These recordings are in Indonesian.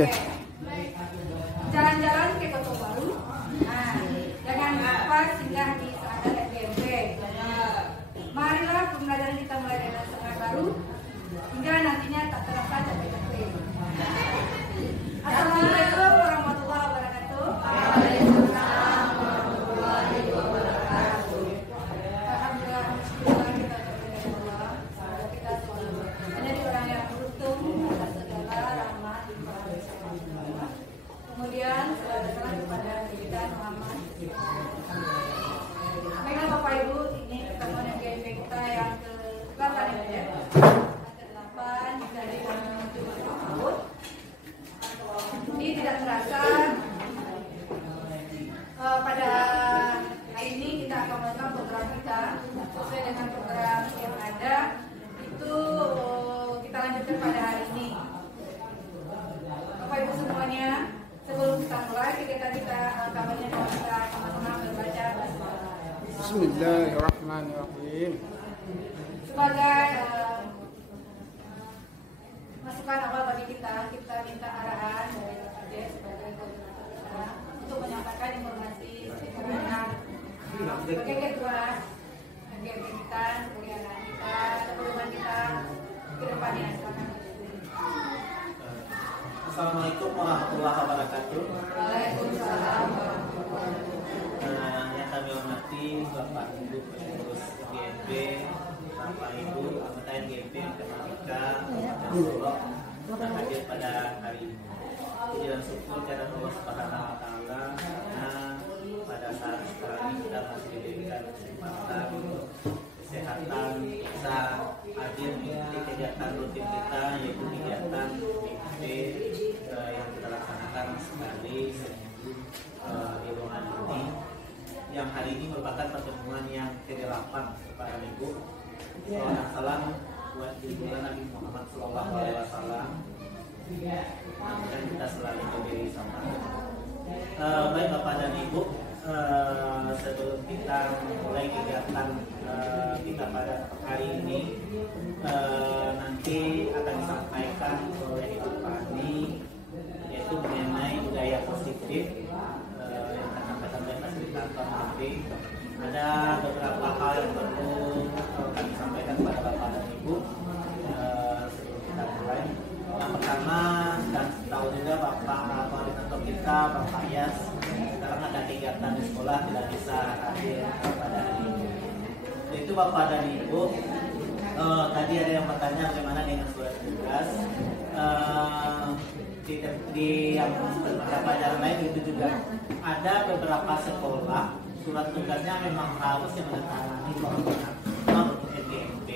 Oke. Jalan-jalan ke Kota Baru. Nah, jangan lupa singgah di Sadar FGMP. Marilah pembelajaran kita mulai dengan sangat baru hingga nantinya tak terasa capek-capek. Assalamualaikum warahmatullahi wabarakatuh. Waalaikumsalam warahmatullahi wabarakatuh. Alhamdulillah, kita berdoa semoga kita semua menjadi orang yang beruntung atas segala rahmat limpahan. Kemudian selamat kepada kita Muhammad. Baiklah Bapak Ibu, ini pertemuan FGMP kita yang ke-8 ya. Ke-8 dari menuju tahun. Ini tidak terasa pada hari ini kita akan melakukan program kita sesuai dengan program yang ada itu kita lanjutkan pada hari ini. Bapak Ibu semuanya, sebelum kita mulai kegiatan kita kabarnya kita sama-sama membaca basmalah. Bismillahirrahmanirrahim. Sebagai masukan awal bagi kita minta arahan dari Pak Ade sebagai koordinator kita untuk menyampaikan informasi sebenarnya sebagai ketua kita, sebagai anak kita, keperluan kita ke depannya. Assalamualaikum warahmatullahi wabarakatuh. Waalaikumsalam warahmatullahi wabarakatuh. Yang kami hormati Bapak Ibu pengurus GMP, Bapak Ibu anggota GMP Matematika dan Solo yang hadir pada hari ini. Puji dan syukur kepada Allah Subhanahu Wa Taala. Pada saat sekarang ini kita masih diberikan kesempatan untuk kesehatan bisa hadir di kegiatan rutin kita, yaitu kegiatan GMP yang kita laksanakan sekali seminggu di ruangan ini. Yang hari ini merupakan pertemuan yang ke-8 kepada Ibu. Salam buat junjungan Nabi Muhammad SAW. Dan kita selalu berdiri sama. Baik Bapak dan Ibu, sebelum kita mulai kegiatan kita pada hari ini, nanti akan disampaikan oleh Ibu Fani, yaitu mengenai budaya positif yang akan disampaikan oleh fasilitator nanti. Ada beberapa hal yang perlu kami sampaikan kepada Bapak dan Ibu sebelum kita mulai. Yang pertama, dan tahu juga Bapak koordinator kita, Bapak Yas, sekarang ada kegiatan di sekolah tidak bisa hadir pada hari ini. Itu Bapak dan Ibu, tadi ada yang bertanya bagaimana dengan surat tugas. Di yang beberapa pelajaran lain itu juga ada beberapa sekolah surat tugasnya memang harus yang menandatangani koordinator FGMP.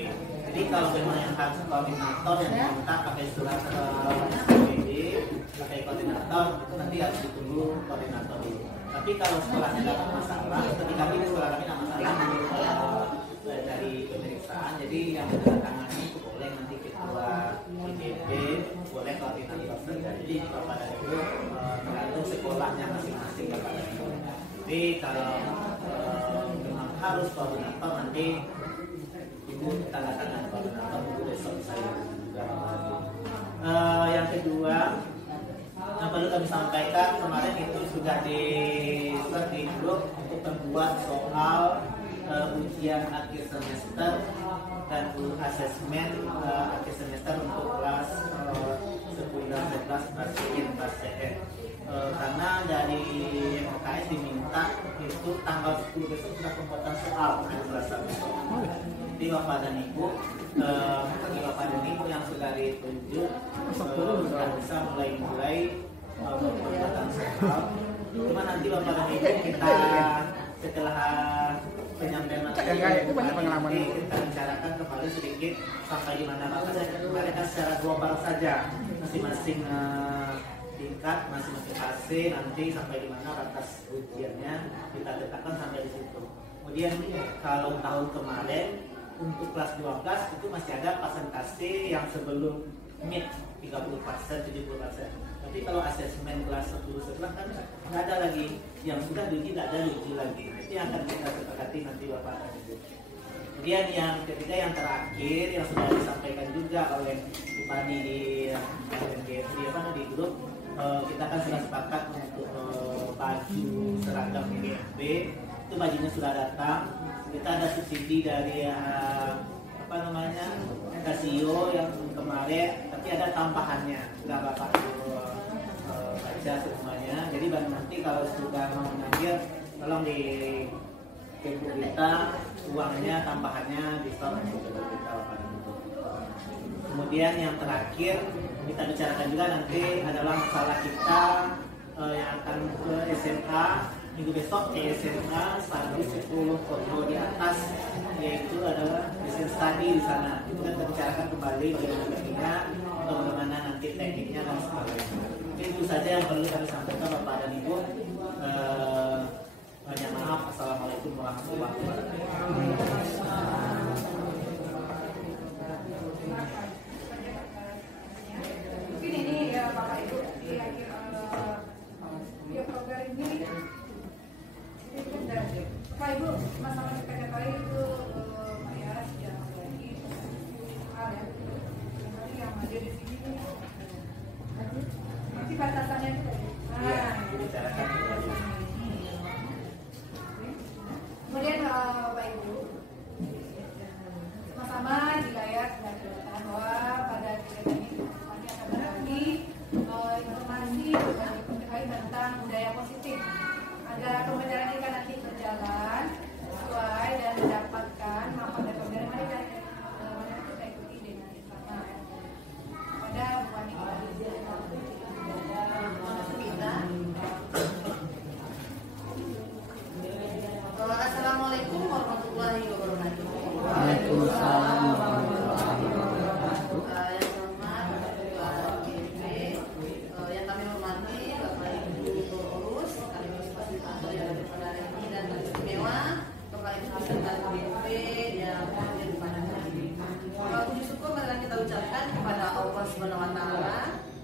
Jadi kalau memang yang harus koordinator yang diminta pakai surat SPPD, pakai koordinator, itu nanti harus ditunggu koordinator dulu. Tapi kalau sekolahnya tidak ada masalah, ketika ini sekolah kami tidak masalah dari pemeriksaan, jadi yang menandatangani itu boleh nanti ketua FGMP, boleh koordinator saja. Jadi kepada itu tergantung sekolahnya masing-masing kepada itu. Tapi kalau memang harus koordinator, nanti Ibu tanda tangan koordinator itu besok saya juga. Yang kedua yang perlu kami sampaikan, kemarin itu sudah di grup untuk membuat soal ujian akhir semester dan asesmen akhir semester untuk kelas 10 dan 11 kelas CN. Karena dari MKS diminta itu tanggal 10 besok sudah pembuatan soal berasal. Jadi Bapak dan Ibu, bagi Bapak dan Ibu yang sudah ditunjuk sudah bisa mulai pembuatan soal. Cuma nanti Bapak dan Ibu kita setelah penyampaian materi nanti kita bicarakan kembali sedikit sampai di mana Bapak. Saya kembalikan secara global saja masing-masing tingkat, masing-masing fase nanti sampai di mana batas ujiannya kita tetapkan sampai di situ. Kemudian kalau tahun kemarin untuk kelas 12 itu masih ada presentasi yang sebelum MIT 30%, 70%. Tapi kalau asesmen kelas 10 setelah kan nggak ada lagi, yang sudah diuji tidak ada diuji lagi. Itu yang akan kita sepakati nanti Bapak dan Ibu. Kemudian yang ketiga, yang terakhir yang sudah disampaikan juga oleh Pani di grup, kita kan sudah sepakat untuk baju seragam EGMP. Itu bajunya sudah datang. Kita ada subsidi dari apa namanya Casio yang kemarin, tapi ada tambahannya. Sudah Bapak baca semuanya. Jadi baru nanti kalau sudah mau mengambil, tolong di Facebook kita uangnya tambahannya bisa masuk ke kita Bapak Ibu. Kemudian yang terakhir kita bicarakan juga nanti adalah masalah kita yang akan ke SMA minggu besok ke SMA status 10 foto di atas, yaitu adalah business study di sana. Itu kan kita bicarakan kembali bagaimana tekniknya, bagaimana nanti tekniknya dan sebagainya. Itu saja yang perlu kami sampaikan Bapak dan Ibu. Banyak maaf. Assalamualaikum warahmatullahi wabarakatuh. Mungkin ini ya Bapak Ibu di akhir program ini Bapak Ibu masalah kita ketahui itu ya sudah lagi hal ya yang ada di sini nanti batasannya kemudian Bapak Ibu sama-sama di layar sudah kelihatan bahwa pada kegiatan ini kami akan berbagi informasi terkait tentang budaya positif agar pembelajaran kita nanti berjalan sesuai dan mendapatkan manfaat dari pembelajaran. Mari kita ikuti dengan sama pada wanita kita. Assalamualaikum warahmatullahi wabarakatuh. Waalaikumsalam. Yang kami hormati Bapak Ibu pengurus, kami fasilitator yang ada pada hari ini dan kami istimewa Bapak Ibu peserta BNP yang hadir pada hari ini. Puji syukur marilah kita ucapkan kepada Allah Subhanahu Wa Taala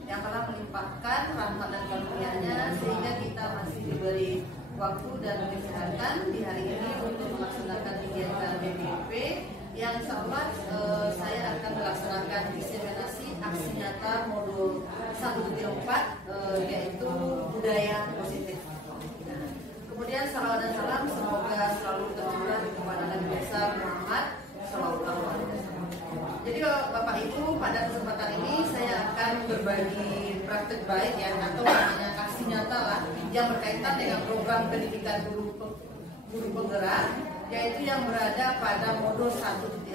yang telah melimpahkan rahmat dan karunia-Nya sehingga kita masih diberi waktu dan kesehatan di hari ini untuk melaksanakan kegiatan BPP yang insya Allah saya akan melaksanakan diseminasi aksi nyata modul 1.4 yaitu budaya positif. Kemudian salawat dan salam semoga selalu tercurah kepada Nabi besar Muhammad Sallallahu Alaihi Wasallam. Jadi Bapak Ibu pada kesempatan ini saya akan berbagi praktek baik ya atau namanya aksi nyata lah yang berkaitan dengan program pendidikan guru penggerak yaitu yang berada pada modul 1.4.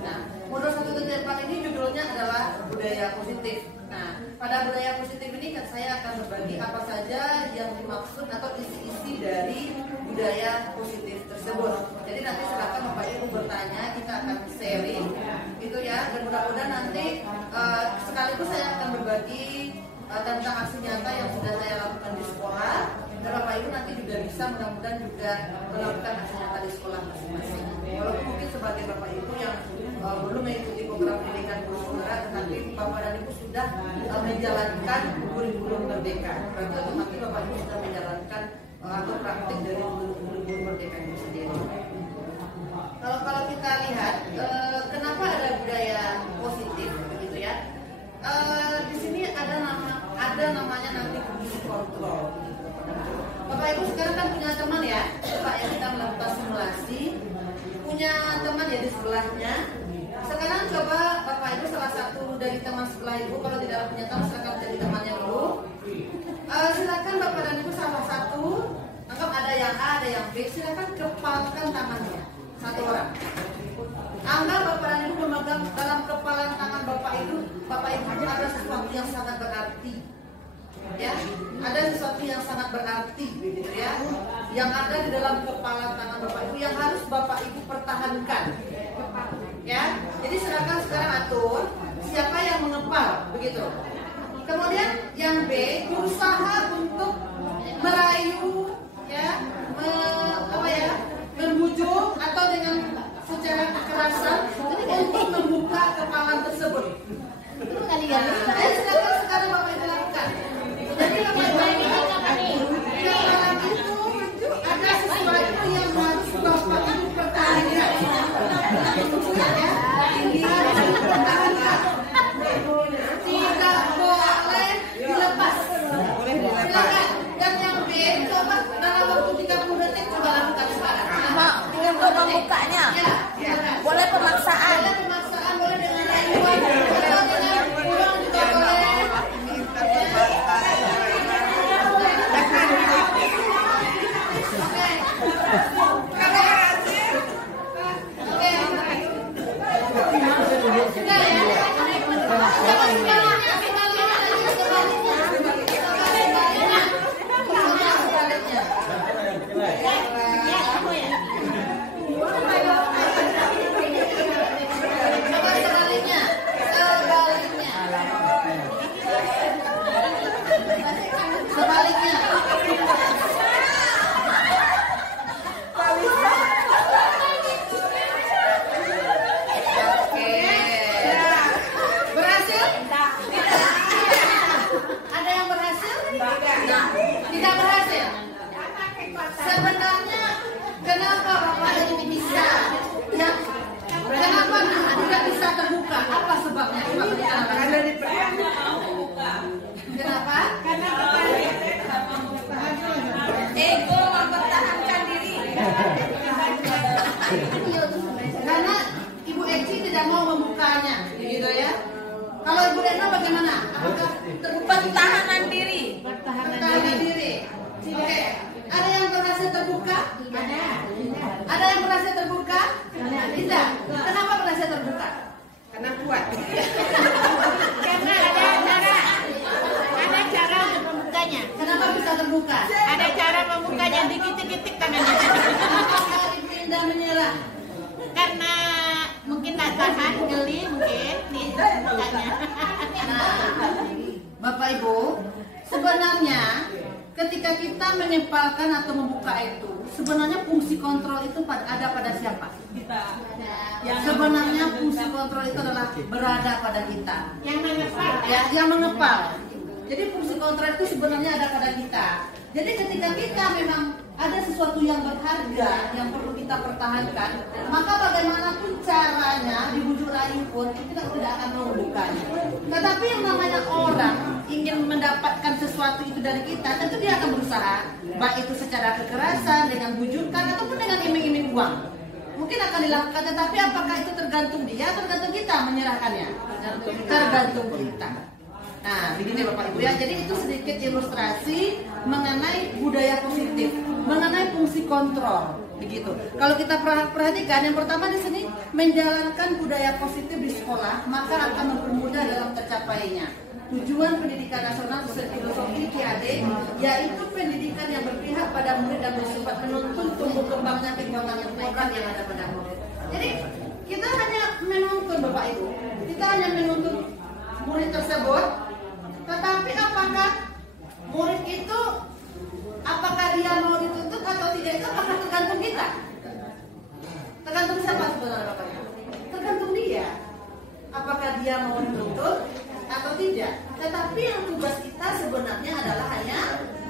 Nah, modul 1.4 ini judulnya adalah budaya positif. Nah, pada budaya positif ini kan saya akan berbagi apa saja yang dimaksud atau isi-isi dari budaya positif tersebut. Jadi nanti silakan Bapak Ibu bertanya, kita akan sharing gitu ya. Dan mudah-mudahan nanti sekaligus saya akan berbagi tentang aksi nyata yang sudah saya lakukan di sekolah. Dan Bapak Ibu nanti juga bisa mudah-mudahan juga melakukan aksi nyata di sekolah masing-masing. Walaupun mungkin sebagai Bapak Ibu yang belum mengikuti program pendidikan guru penggerak, tetapi Bapak dan Ibu sudah menjalankan kurikulum merdeka. Berarti otomatis Bapak Ibu sudah menjalankan atau praktik dari kurikulum merdeka itu sendiri. Kalau kita lihat kenapa ada budaya positif begitu ya? Di sini ada namanya nanti gizi kontrol. Bapak Ibu sekarang kan punya teman ya, Bapak yang kita melakukan simulasi, punya teman ya di sebelahnya. Sekarang coba Bapak Ibu salah satu dari teman sebelah Ibu, kalau tidak punya teman silakan jadi temannya dulu. Silakan Bapak dan Ibu salah satu, anggap ada yang A, ada yang B, silakan kepalkan tangannya satu orang. Anggap Bapak dan Ibu memegang dalam kepalan tangan Bapak Ibu ada sesuatu yang sangat berarti. Ya, ada sesuatu yang sangat berarti begitu ya. Yang ada di dalam kepala tangan Bapak Ibu yang harus Bapak Ibu pertahankan. Ya. Jadi silakan sekarang atur siapa yang mengepal begitu. Kemudian yang B berusaha untuk merayu ya, membujuk atau dengan secara kekerasan untuk membuka kepala tersebut. Nah, silakan sekarang Bapak Ibu lakukan. Jadi Bapak Ibu itu ada sesuatu yang harus Bapak Ibu pertahankan. Tidak boleh dilepas. sebenarnya kenapa Bapak ini bisa? Ya, kenapa tidak bisa terbuka? Apa sebabnya? Karena dipercaya. Kenapa? Karena ego mempertahankan diri. Karena Ibu Eci tidak mau membukanya, gitu ya. Kalau Ibu Retno bagaimana? Apakah terbuka? Pertahanan diri. Pertahanan diri. Oke. Ada yang berhasil terbuka? Ada. Ada yang berhasil terbuka? Tidak. Kenapa berhasil terbuka? Karena kuat. Karena ada cara untuk membukanya. Kenapa bisa terbuka? Ada cara membukanya dikit-dikit tangannya. Apakah Ibu Indah menyerah? Karena mungkin tak tahan geli mungkin di bukanya. Nah, Bapak Ibu, sebenarnya ketika kita menyepalkan atau membuka itu, sebenarnya fungsi kontrol itu ada pada siapa? Kita. Sebenarnya fungsi kontrol itu adalah berada pada kita. Yang mengepal. Ya, yang mengepal. Jadi fungsi kontrol itu sebenarnya ada pada kita. Jadi ketika kita memang ada sesuatu yang berharga yang perlu kita pertahankan, maka bagaimanapun caranya dibujuk rayu pun kita tidak akan mau membukanya. Tetapi yang namanya orang ingin mendapatkan sesuatu itu dari kita, tentu dia akan berusaha, baik itu secara kekerasan, dengan bujukan ataupun dengan iming-iming uang. Mungkin akan dilakukan, tetapi apakah itu tergantung dia, tergantung kita menyerahkannya, tergantung kita. Nah, begini Bapak Ibu ya. Jadi itu sedikit ilustrasi mengenai budaya positif, mengenai fungsi kontrol, begitu. Kalau kita perhatikan, yang pertama di sini menjalankan budaya positif di sekolah, maka akan mempermudah dalam tercapainya tujuan pendidikan nasional sesuai filosofi KIAD, yaitu pendidikan yang berpihak pada murid dan bersifat menuntun tumbuh kembangnya perkembangan program yang ada pada murid. Jadi kita hanya menuntun Bapak Ibu, kita hanya menuntun murid tersebut. Tetapi apakah murid itu, apakah dia mau dituntut atau tidak, itu apakah tergantung kita? Tergantung siapa sebenarnya Bapak Ibu? Tergantung dia. Apakah dia mau dituntut atau tidak? Tetapi yang tugas kita sebenarnya adalah hanya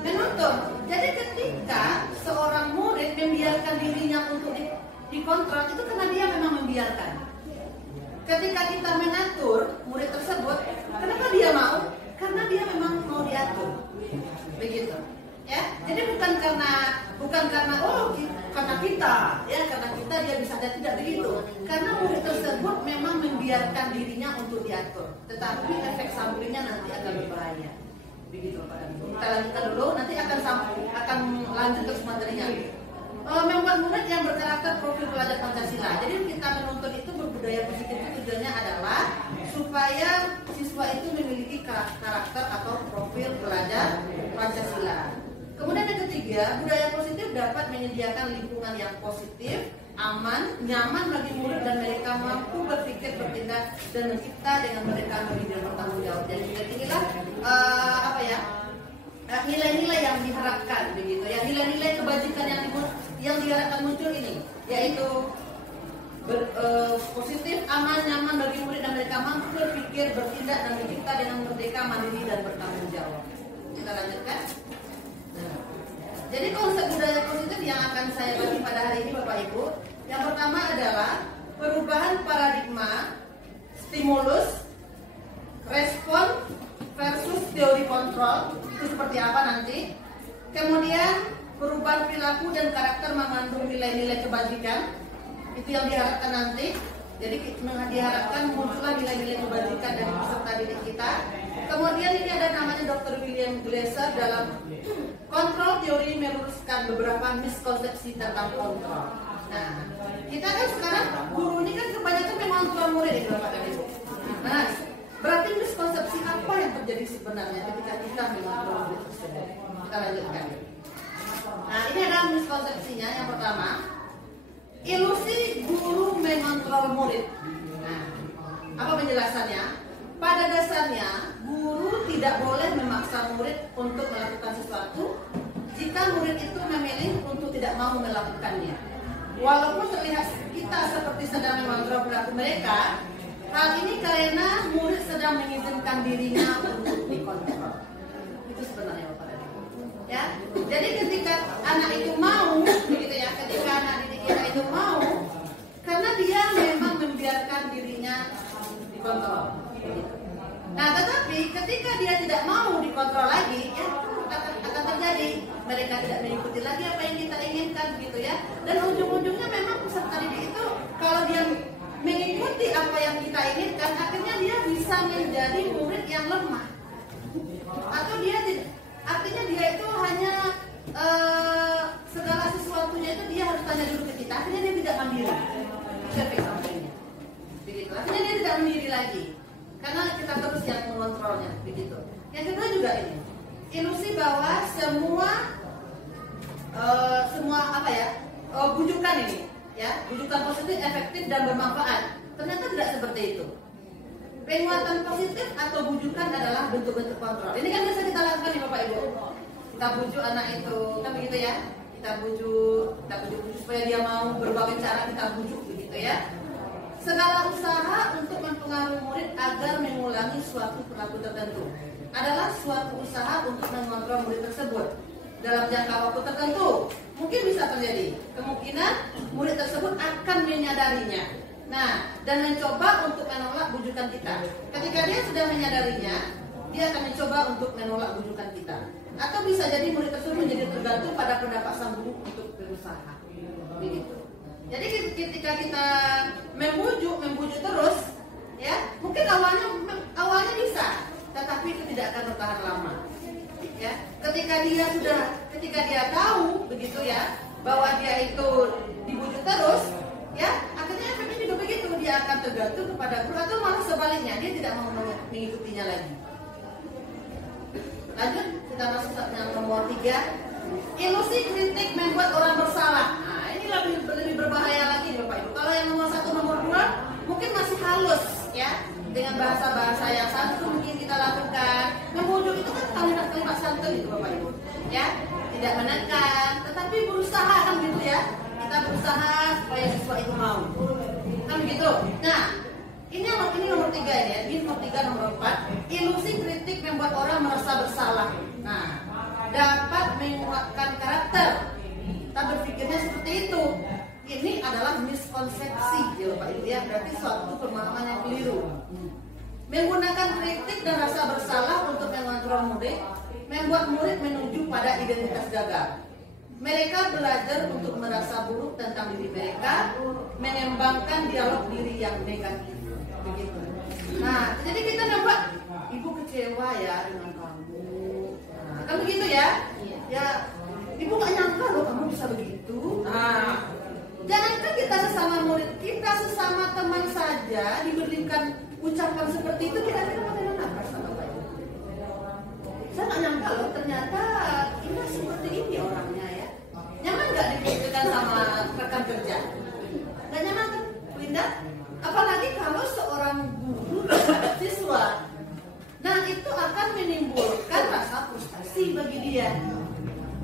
menuntut. Jadi ketika seorang murid membiarkan dirinya untuk dikontrol, itu karena dia memang membiarkan. Ketika kita mengatur murid tersebut, kenapa dia mau? Karena dia memang mau diatur, begitu, ya. Jadi bukan karena karena kita, ya, karena kita dia bisa dan tidak begitu. Karena murid tersebut memang membiarkan dirinya untuk diatur, tetapi efek sampingnya nanti akan berbahaya, begitu Pak. Kita lanjutkan dulu, nanti akan lanjut terus materinya. Membuat murid yang berkarakter profil pelajar Pancasila. Jadi kita menuntut itu berbudaya positif itu tujuannya adalah supaya siswa itu memiliki karakter atau profil pelajar Pancasila. Kemudian yang ketiga, budaya positif dapat menyediakan lingkungan yang positif, aman, nyaman bagi murid dan mereka mampu berpikir, bertindak dan mencipta dengan mereka lebih bertanggung jawab. Jadi inilah nilai-nilai yang diharapkan, begitu ya, nilai-nilai kebajikan yang diharapkan muncul ini, yaitu positif, aman, nyaman bagi murid dan mereka mampu berpikir, bertindak dan mencipta dengan merdeka, mandiri dan bertanggung jawab. Kita lanjutkan. Jadi konsep budaya positif yang akan saya bagi pada hari ini Bapak Ibu, yang pertama adalah perubahan paradigma, stimulus, respon versus teori kontrol. Itu seperti apa nanti. Kemudian perubahan perilaku dan karakter mengandung nilai-nilai kebajikan. Itu yang diharapkan nanti. Jadi diharapkan muncullah nilai-nilai kebajikan dari peserta didik kita. Kemudian ini ada namanya Dr. William Glasser dalam kontrol teori meluruskan beberapa miskonsepsi tentang kontrol. Nah, kita kan sekarang guru ini kan kebanyakan mengontrol murid ya Bapak dan Ibu. Nah, berarti miskonsepsi apa yang terjadi sebenarnya ketika kita mengontrol murid tersebut? Kita lanjutkan. Nah, ini ada miskonsepsinya. Yang pertama, ilusi guru mengontrol murid. Nah, apa penjelasannya? Pada dasarnya, guru tidak boleh memaksa murid untuk melakukan sesuatu jika murid itu memilih untuk tidak mau melakukannya. Walaupun terlihat kita seperti sedang mengontrol perilaku mereka, hal ini karena murid sedang mengizinkan dirinya untuk dikontrol. Itu sebenarnya Bapak dan Ibu. Ya, jadi ketika anak itu mau membiarkan dirinya dikontrol. Nah, tetapi ketika dia tidak mau dikontrol lagi, ya akan terjadi mereka tidak mengikuti lagi apa yang kita inginkan, gitu ya. Dan ujung-ujungnya memang peserta didik itu kalau dia mengikuti apa yang kita inginkan, akhirnya dia bisa menjadi murid yang lemah. Atau dia tidak, artinya dia itu hanya segala sesuatunya itu dia harus tanya dulu ke kita, akhirnya dia tidak mandiri. Efek sampingnya begitu, akhirnya dia tidak mandiri lagi karena kita terus yang mengontrolnya, begitu. Yang kedua juga ini ilusi bahwa semua apa ya, bujukan ini ya, bujukan positif, efektif dan bermanfaat. Ternyata tidak seperti itu. Penguatan positif atau bujukan adalah bentuk-bentuk kontrol. Ini kan bisa kita lakukan nih Bapak Ibu. Kita bujuk anak itu, kan begitu ya. Kita bujuk supaya dia mau, berbagai cara kita bujuk, begitu ya. Segala usaha untuk mempengaruhi murid agar mengulangi suatu perilaku tertentu adalah suatu usaha untuk mengontrol murid tersebut dalam jangka waktu tertentu. Mungkin bisa terjadi kemungkinan murid tersebut akan menyadarinya. Nah, dan mencoba untuk menolak bujukan kita. Ketika dia sudah menyadarinya, dia akan mencoba untuk menolak bujukan kita. Atau bisa jadi murid tersebut menjadi tergantung pada pendapat sang guru untuk berusaha. Begitu. Jadi ketika kita membujuk terus, ya mungkin awalnya bisa, tetapi itu tidak akan bertahan lama. Ya, ketika dia tahu begitu ya, bahwa dia itu dibujuk terus, ya akhirnya efeknya juga begitu, dia akan tergantung kepada guru atau malah sebaliknya dia tidak mau mengikutinya lagi. Lanjut, kita masuk yang nomor 3. Ilusi kritik membuat orang bersalah. Nah, ini lebih berbahaya lagi Bapak Ibu. Kalau yang nomor 1, nomor 2 mungkin masih halus ya, dengan bahasa-bahasa yang santun mungkin kita lakukan. Membujuk itu kan kalimat-kalimat santun itu Bapak Ibu. Ya, tidak menekan, tetapi berusaha kan gitu ya. Kita berusaha supaya siswa itu mau. Kan begitu. Nah, ini nomor 3 ya. Ini nomor 3, nomor 4. Ilusi kritik membuat orang merasa bersalah. Nah, dapat menguatkan karakter. Kita berpikirnya seperti itu. Ini adalah miskonsepsi ya Bapak Ibu ya. Berarti suatu pemahaman yang keliru. Menggunakan kritik dan rasa bersalah untuk mengontrol murid membuat murid menuju pada identitas gagal. Mereka belajar untuk merasa buruk tentang diri mereka, mengembangkan dialog diri yang negatif. Begitu. Nah, jadi kita nampak ibu kecewa ya dengan kamu. Nah, kan begitu ya? Ya, ibu gak nyangka loh kamu bisa begitu. Nah, jangankan kita sesama murid, kita sesama teman saja diberikan ucapan seperti itu, kira-kira bagaimana perasaan Bapak Ibu? Saya gak nyangka loh, ternyata Indah seperti ini orangnya ya. Nyaman gak diberikan sama rekan kerja? Gak nyaman kan, Bu Indah? Apalagi kalau seorang guru terhadap siswa. Nah, itu akan menimbulkan rasa frustasi bagi dia.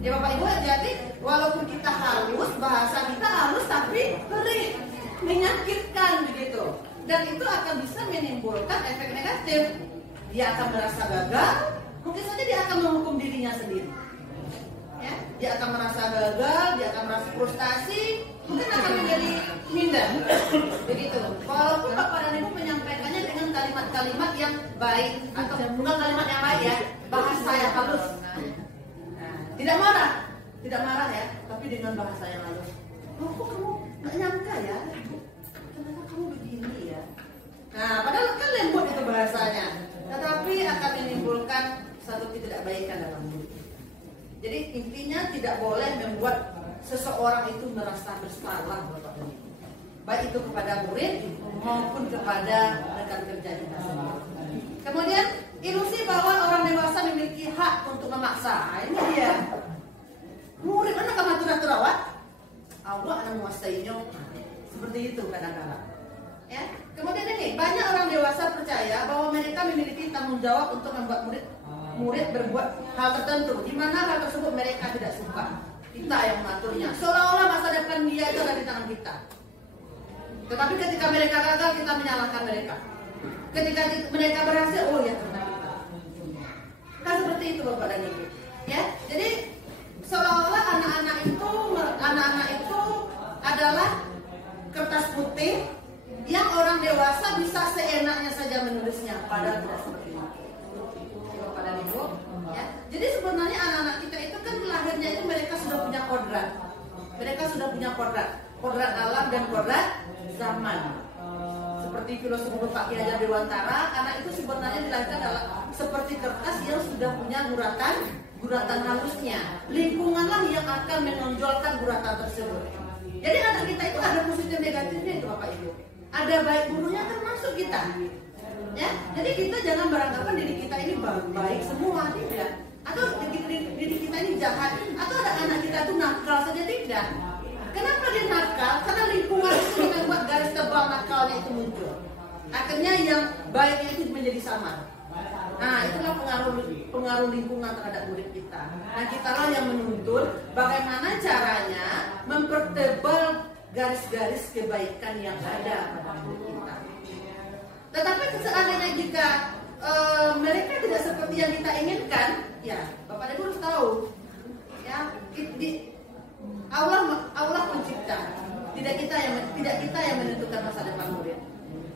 Ya Bapak Ibu, jadi walaupun kita halus, bahasa kita halus tapi perih, menyakitkan begitu. Dan itu akan bisa menimbulkan efek negatif. Dia akan merasa gagal, mungkin saja dia akan menghukum dirinya sendiri. Ya, dia akan merasa gagal, dia akan merasa frustasi, mungkin akan menjadi minder. Begitu. Walaupun Bapak dan Ibu menyampaikannya dengan kalimat-kalimat yang baik atau bukan kalimat yang baik ya, bahasa yang halus. Tidak marah ya, tapi dengan bahasa yang halus. Oh, kok kamu nggak nyangka ya? Ternyata kamu begini ya. Nah, padahal kan lembut itu bahasanya, tetapi akan menimbulkan satu ketidakbaikan dalam diri. Jadi intinya tidak boleh membuat seseorang itu merasa bersalah, Bapak Ibu. Baik itu kepada murid maupun kepada rekan kerja kita sendiri. Kemudian ilusi bahwa orang dewasa memiliki hak untuk memaksa. Nah, ini dia. Murid anak amatur-atur awak, Allah anak menguasainya. Seperti itu kadang-kadang. Ya. Kemudian ini banyak orang dewasa percaya bahwa mereka memiliki tanggung jawab untuk membuat murid berbuat hal tertentu, di mana hal tersebut mereka tidak suka. Kita yang mengaturnya. Seolah-olah masa depan dia itu ada di tangan kita. Tetapi ketika mereka gagal, kita menyalahkan mereka. Ketika mereka berhasil, oh ya karena kita. Kan seperti itu Bapak dan Ibu. Ya, jadi seolah-olah anak-anak itu adalah kertas putih yang orang dewasa bisa seenaknya saja menulisnya, padahal tidak seperti itu. Bapak dan Ibu, ya. Jadi sebenarnya anak-anak kita itu kan lahirnya itu mereka sudah punya kodrat. Mereka sudah punya kodrat alam dan kodrat zaman. Seperti filosofi Pak Ki Hajar Dewantara, anak itu sebenarnya dilahirkan dalam seperti kertas yang sudah punya guratan halusnya. Lingkunganlah yang akan menonjolkan guratan tersebut. Jadi anak kita itu ada positif negatifnya itu Bapak Ibu. Ada baik buruknya termasuk kita. Ya, jadi kita jangan beranggapan diri kita ini baik semua, tidak. Atau diri kita ini jahat, atau ada anak kita itu nakal saja, tidak. Kenapa dia nakal? Karena lingkungan itu membuat garis tebal nakalnya itu muncul. Akhirnya yang baiknya itu menjadi samar. Nah, itulah pengaruh lingkungan terhadap murid kita. Nah, kitalah yang menuntun bagaimana caranya mempertebal garis-garis kebaikan yang ada pada murid kita. Tetapi seandainya jika mereka tidak seperti yang kita inginkan, ya Bapak Ibu harus tahu, ya Allah pencipta, tidak kita yang menentukan masa depan murid.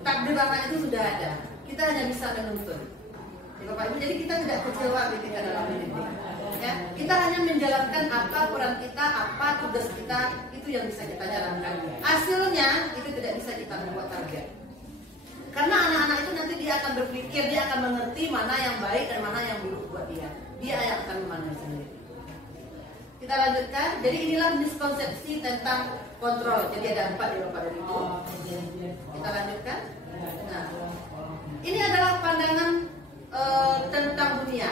Takdir anak itu sudah ada, kita hanya bisa menuntun. Ya, Bapak Ibu, jadi kita tidak kecewa ketika dalam mendidik. Ya, kita hanya menjalankan apa peran kita, apa tugas kita, itu yang bisa kita jalankan. Hasilnya itu tidak bisa kita membuat target. Karena anak-anak itu nanti dia akan berpikir, dia akan mengerti mana yang baik dan mana yang buruk buat dia. Dia yang akan memandang sendiri. Kita lanjutkan. Jadi inilah miskonsepsi tentang kontrol. Jadi ada 4 ya Bapak dan Ibu. Kita lanjutkan. Nah, ini adalah pandangan tentang dunia.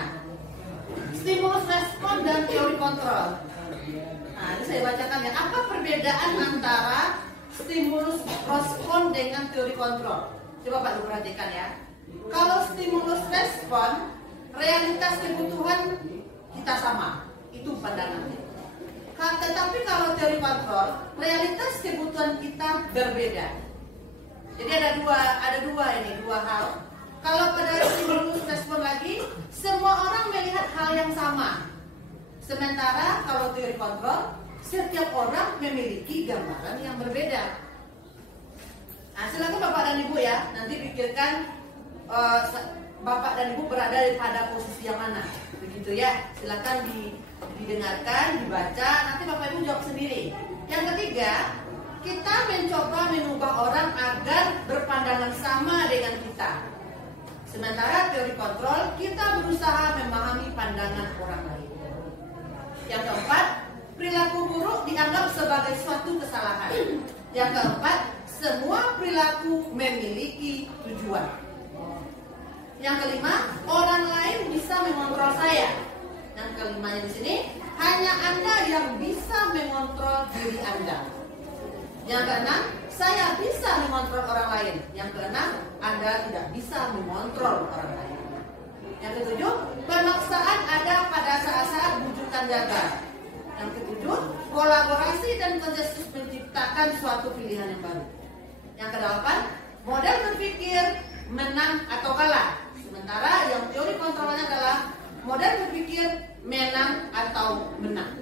Stimulus respon dan teori kontrol. Nah, ini saya bacakan ya. Apa perbedaan antara stimulus respon dengan teori kontrol? Coba Pak diperhatikan ya. Kalau stimulus respon, realitas kebutuhan kita sama. Itu pandangannya. Tetapi kalau teori kontrol, realitas kebutuhan kita berbeda. Jadi ada dua hal. Kalau pada stimulus respon lagi, semua orang melihat hal yang sama. Sementara kalau teori kontrol, setiap orang memiliki gambaran yang berbeda. Nah, silakan Bapak dan Ibu ya, nanti pikirkan Bapak dan Ibu berada pada posisi yang mana, begitu ya. Silakan didengarkan, dibaca, nanti Bapak Ibu jawab sendiri. Yang ketiga, kita mencoba mengubah orang agar berpandangan sama dengan kita. Sementara teori kontrol, kita berusaha memahami pandangan orang lain. Yang keempat, perilaku buruk dianggap sebagai suatu kesalahan. Yang keempat, semua perilaku memiliki tujuan. Yang kelima, orang lain bisa mengontrol saya. Yang kelimanya di sini, hanya Anda yang bisa mengontrol diri Anda. Yang keenam, saya bisa mengontrol orang lain. Yang keenam, Anda tidak bisa mengontrol orang lain. Yang ketujuh, pemaksaan ada pada saat-saat bujukan jaga. Yang ketujuh, kolaborasi dan konsensus menciptakan suatu pilihan yang baru. Yang kedelapan, model berpikir menang atau kalah. Sementara yang teori kontrolnya adalah model berpikir menang atau menang.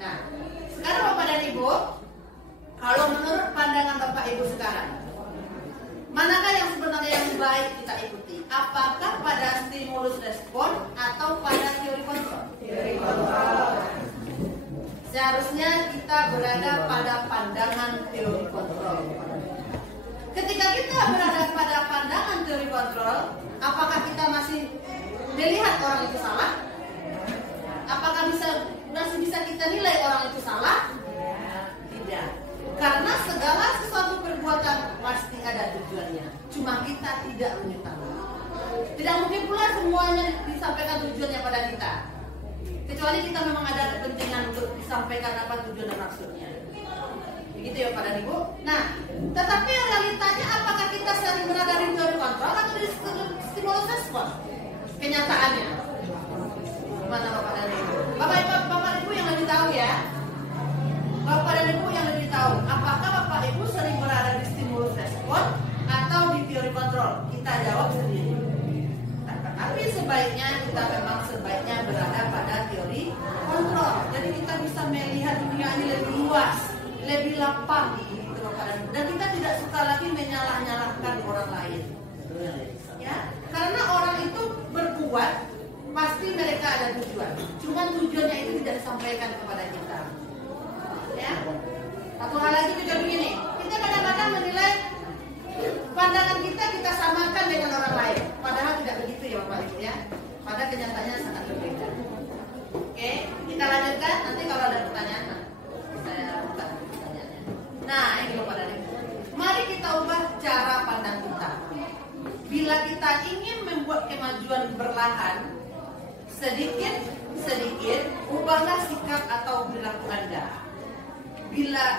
Nah, sekarang Bapak dan Ibu, kalau menurut pandangan Bapak Ibu sekarang, manakah yang sebenarnya yang baik kita ikuti? Apakah pada stimulus respon atau pada teori kontrol? Teori kontrol. Seharusnya kita berada pada pandangan teori kontrol. Ketika kita berada pada pandangan teori kontrol, apakah kita masih melihat orang itu salah? Apakah masih bisa kita nilai orang itu salah? Tidak. Karena segala sesuatu perbuatan pasti ada tujuannya. Cuma kita tidak mengetahui. Tidak mungkin pula semuanya disampaikan tujuannya pada kita. Kecuali kita memang ada kepentingan untuk disampaikan apa tujuan dan maksudnya. Begitu ya Pak dan Ibu. Nah, tetapi realitanya apakah kita sering berada di teori kontrol atau di stimulus respon? Kenyataannya. Mana Bapak dan Ibu? Bapak Ibu yang lebih tahu ya. Bapak dan Ibu yang lebih tahu. Apakah Bapak Ibu sering berada di stimulus respon atau di teori kontrol? Kita jawab sendiri. Tapi kita memang sebaiknya berada pada teori kontrol. Jadi kita bisa melihat dunia ini lebih luas, lebih lapang gitu, dan kita tidak suka suka lagi menyalah-nyalahkan orang lain. Ya, karena orang itu berbuat pasti mereka ada tujuan. Cuman tujuannya itu tidak disampaikan kepada kita. Ya. Satu hal lagi juga begini, kita kadang-kadang menilai pandangan kita samakan dengan orang lain. Padahal tidak begitu ya Bapak Ibu ya. Pada kenyataannya sangat berbeda. Oke, kita lanjutkan. Nanti kalau ada pertanyaan, saya buka pertanyaannya. Nah, ini Bapak dan Ibu. Mari kita ubah cara pandang kita. Bila kita ingin membuat kemajuan perlahan, sedikit, ubahlah sikap atau perilaku Anda.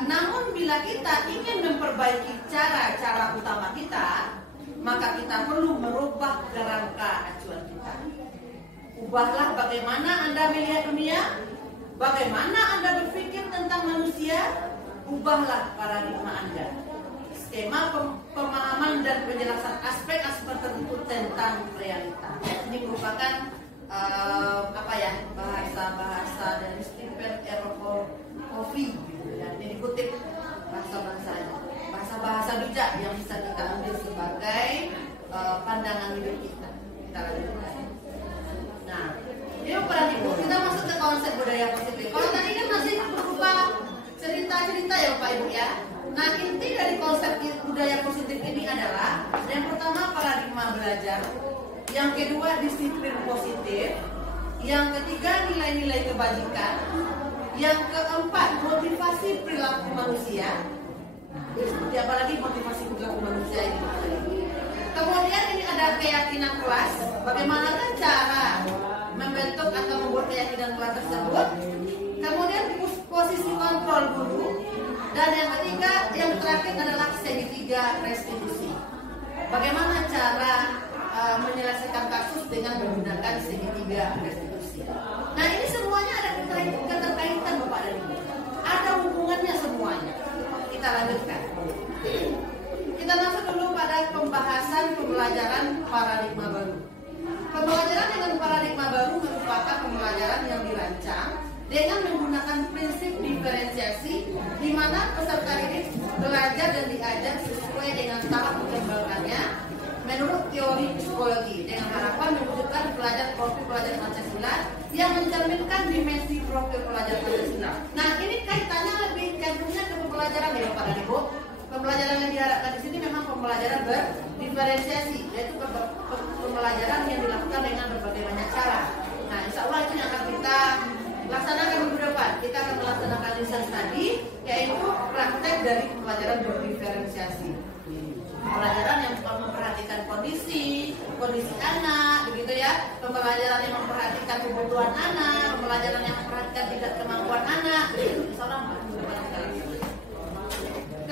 Namun bila kita ingin memperbaiki cara-cara utama kita, maka kita perlu merubah kerangka acuan kita. Ubahlah bagaimana Anda melihat dunia, bagaimana Anda berpikir tentang manusia, ubahlah paradigma Anda. Skema pemahaman dan penjelasan aspek-aspek tertentu tentang realita. Ini merupakan bahasa dari Stephen R. Covey. Ini dikutip bahasa bijak yang bisa kita ambil sebagai pandangan hidup kita. Kita lanjutkan. Nah, ini peran Ibu, kita masuk ke konsep budaya positif. Kalau tadi kan masih berupa cerita-cerita ya Pak Ibu ya. Nah, inti dari konsep budaya positif ini adalah yang pertama paradigma belajar, yang kedua disiplin positif, yang ketiga nilai-nilai kebajikan, yang keempat motivasi perilaku manusia. Seperti apa lagi motivasi perilaku manusia ini? Kemudian ini ada keyakinan kelas. Bagaimana cara membentuk atau membuat keyakinan kelas tersebut? Kemudian posisi kontrol guru. Dan yang ketiga, yang terakhir adalah segitiga restitusi. Bagaimana cara menyelesaikan kasus dengan menggunakan segitiga restitusi. Nah, ini semuanya ada keterkaitan Bapak dan Ibu. Ada hubungannya semuanya. Kita lanjutkan. Kita masuk dulu pada pembahasan pembelajaran paradigma baru. Pembelajaran dengan paradigma baru merupakan pembelajaran yang dirancang dengan menggunakan prinsip diferensiasi, di mana peserta didik belajar dan diajar sesuai dengan tahap perkembangannya menurut teori psikologi, dengan harapan mewujudkan profil pelajar Pancasila yang mencerminkan dimensi profil pelajar Pancasila. Nah, ini kaitannya lebih cenderungnya ke pembelajaran ya Bapak dan Ibu. Pembelajaran yang diharapkan di sini memang pembelajaran berdiferensiasi, yaitu pembelajaran yang dilakukan dengan berbagai banyak cara. Nah, insya Allah itu yang akan kita laksanakan minggu depan. Kita akan melaksanakan lisan tadi, yaitu praktek dari pembelajaran berdiferensiasi. Pembelajaran yang memperhatikan kondisi anak, begitu ya. Pembelajaran yang memperhatikan kebutuhan anak, pembelajaran yang memperhatikan tingkat kemampuan anak.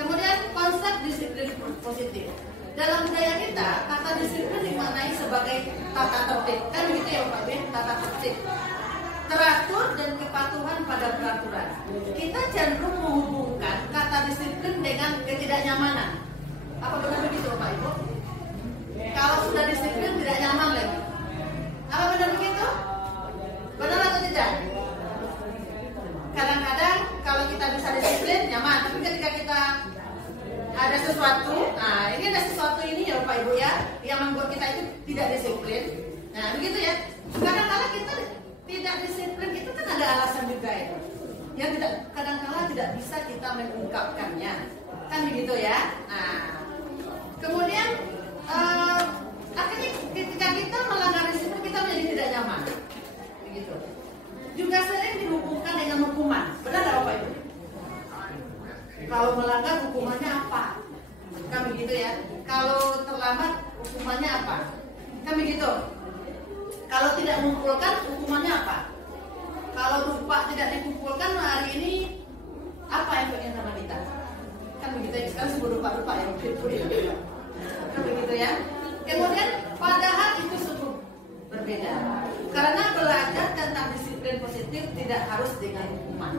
Kemudian konsep disiplin positif. Dalam budaya kita, kata disiplin dimaknai sebagai tata tertib. Kan begitu ya Pak B, tata tertib. Teratur dan kepatuhan pada peraturan. Kita cenderung menghubungkan kata disiplin dengan ketidaknyamanan. Apa benar begitu Bapak Ibu? Kalau sudah disiplin tidak nyaman lagi. Apa benar begitu? Benar atau tidak? Kadang-kadang kalau kita bisa disiplin nyaman, tapi ketika kita ada sesuatu, nah ini ada sesuatu ini ya Bapak Ibu ya, yang membuat kita itu tidak disiplin. Nah begitu ya. Kadang-kadang kita tidak disiplin itu kan ada alasan juga ya. Yang kadang-kadang tidak bisa kita mengungkapkannya. Kan begitu ya. Nah, kemudian akhirnya ketika kita melanggar disiplin kita menjadi tidak nyaman. Begitu. Juga sering dihubungkan dengan hukuman. Benar nggak Bapak Ibu? Kalau melanggar hukumannya apa? Kan begitu ya. Kalau terlambat hukumannya apa? Kan begitu. Kalau tidak mengumpulkan hukumannya apa? Kalau lupa tidak dikumpulkan hari ini apa yang pengen sama kita? Kan begitu ya. Sekarang sebut lupa ya. Kan begitu ya. Kemudian padahal itu sungguh berbeda. Karena belajar tentang disiplin positif tidak harus dengan hukuman.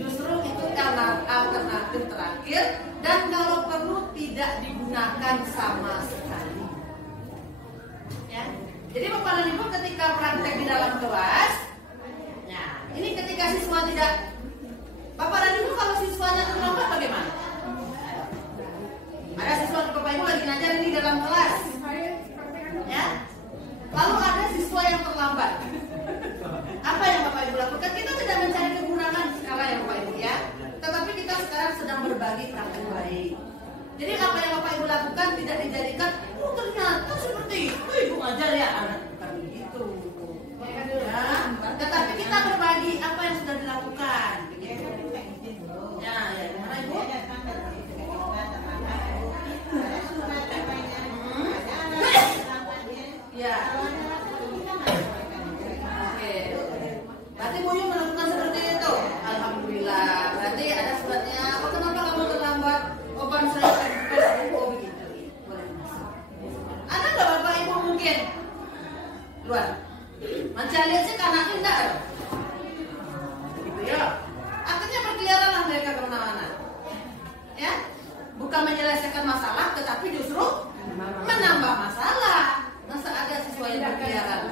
Justru itu karena alternatif terakhir dan kalau perlu tidak digunakan sama sekali. Ya. Jadi Bapak dan Ibu ketika praktek di dalam kelas, nah ini ketika siswa tidak, Bapak dan Ibu kalau siswanya terlambat bagaimana? sekarang sedang berbagi praktek baik. Jadi apa yang Bapak Ibu lakukan tidak dijadikan, oh ternyata seperti itu Ibu ngajar ya anak, bukan begitu. Ya, tetapi kita berbagi apa yang sudah dilakukan. Begitu. Ya, ya, gimana Ibu? Ya. Oke. Berarti Bu Yu melakukan seperti itu. Alhamdulillah. Berarti ada sebabnya. Oh, kenapa kamu terlambat? Oh, ban saya Facebook. Oh, begitu. Boleh masuk. Ada nggak Bapak Ibu mungkin? Luar. Mencari sih karena enggak. Gitu ya. Akhirnya berkeliaranlah mereka kemana-mana. Ya. Bukan menyelesaikan masalah, tetapi justru menambah masalah. Masa ada sesuai yang berkeliaran?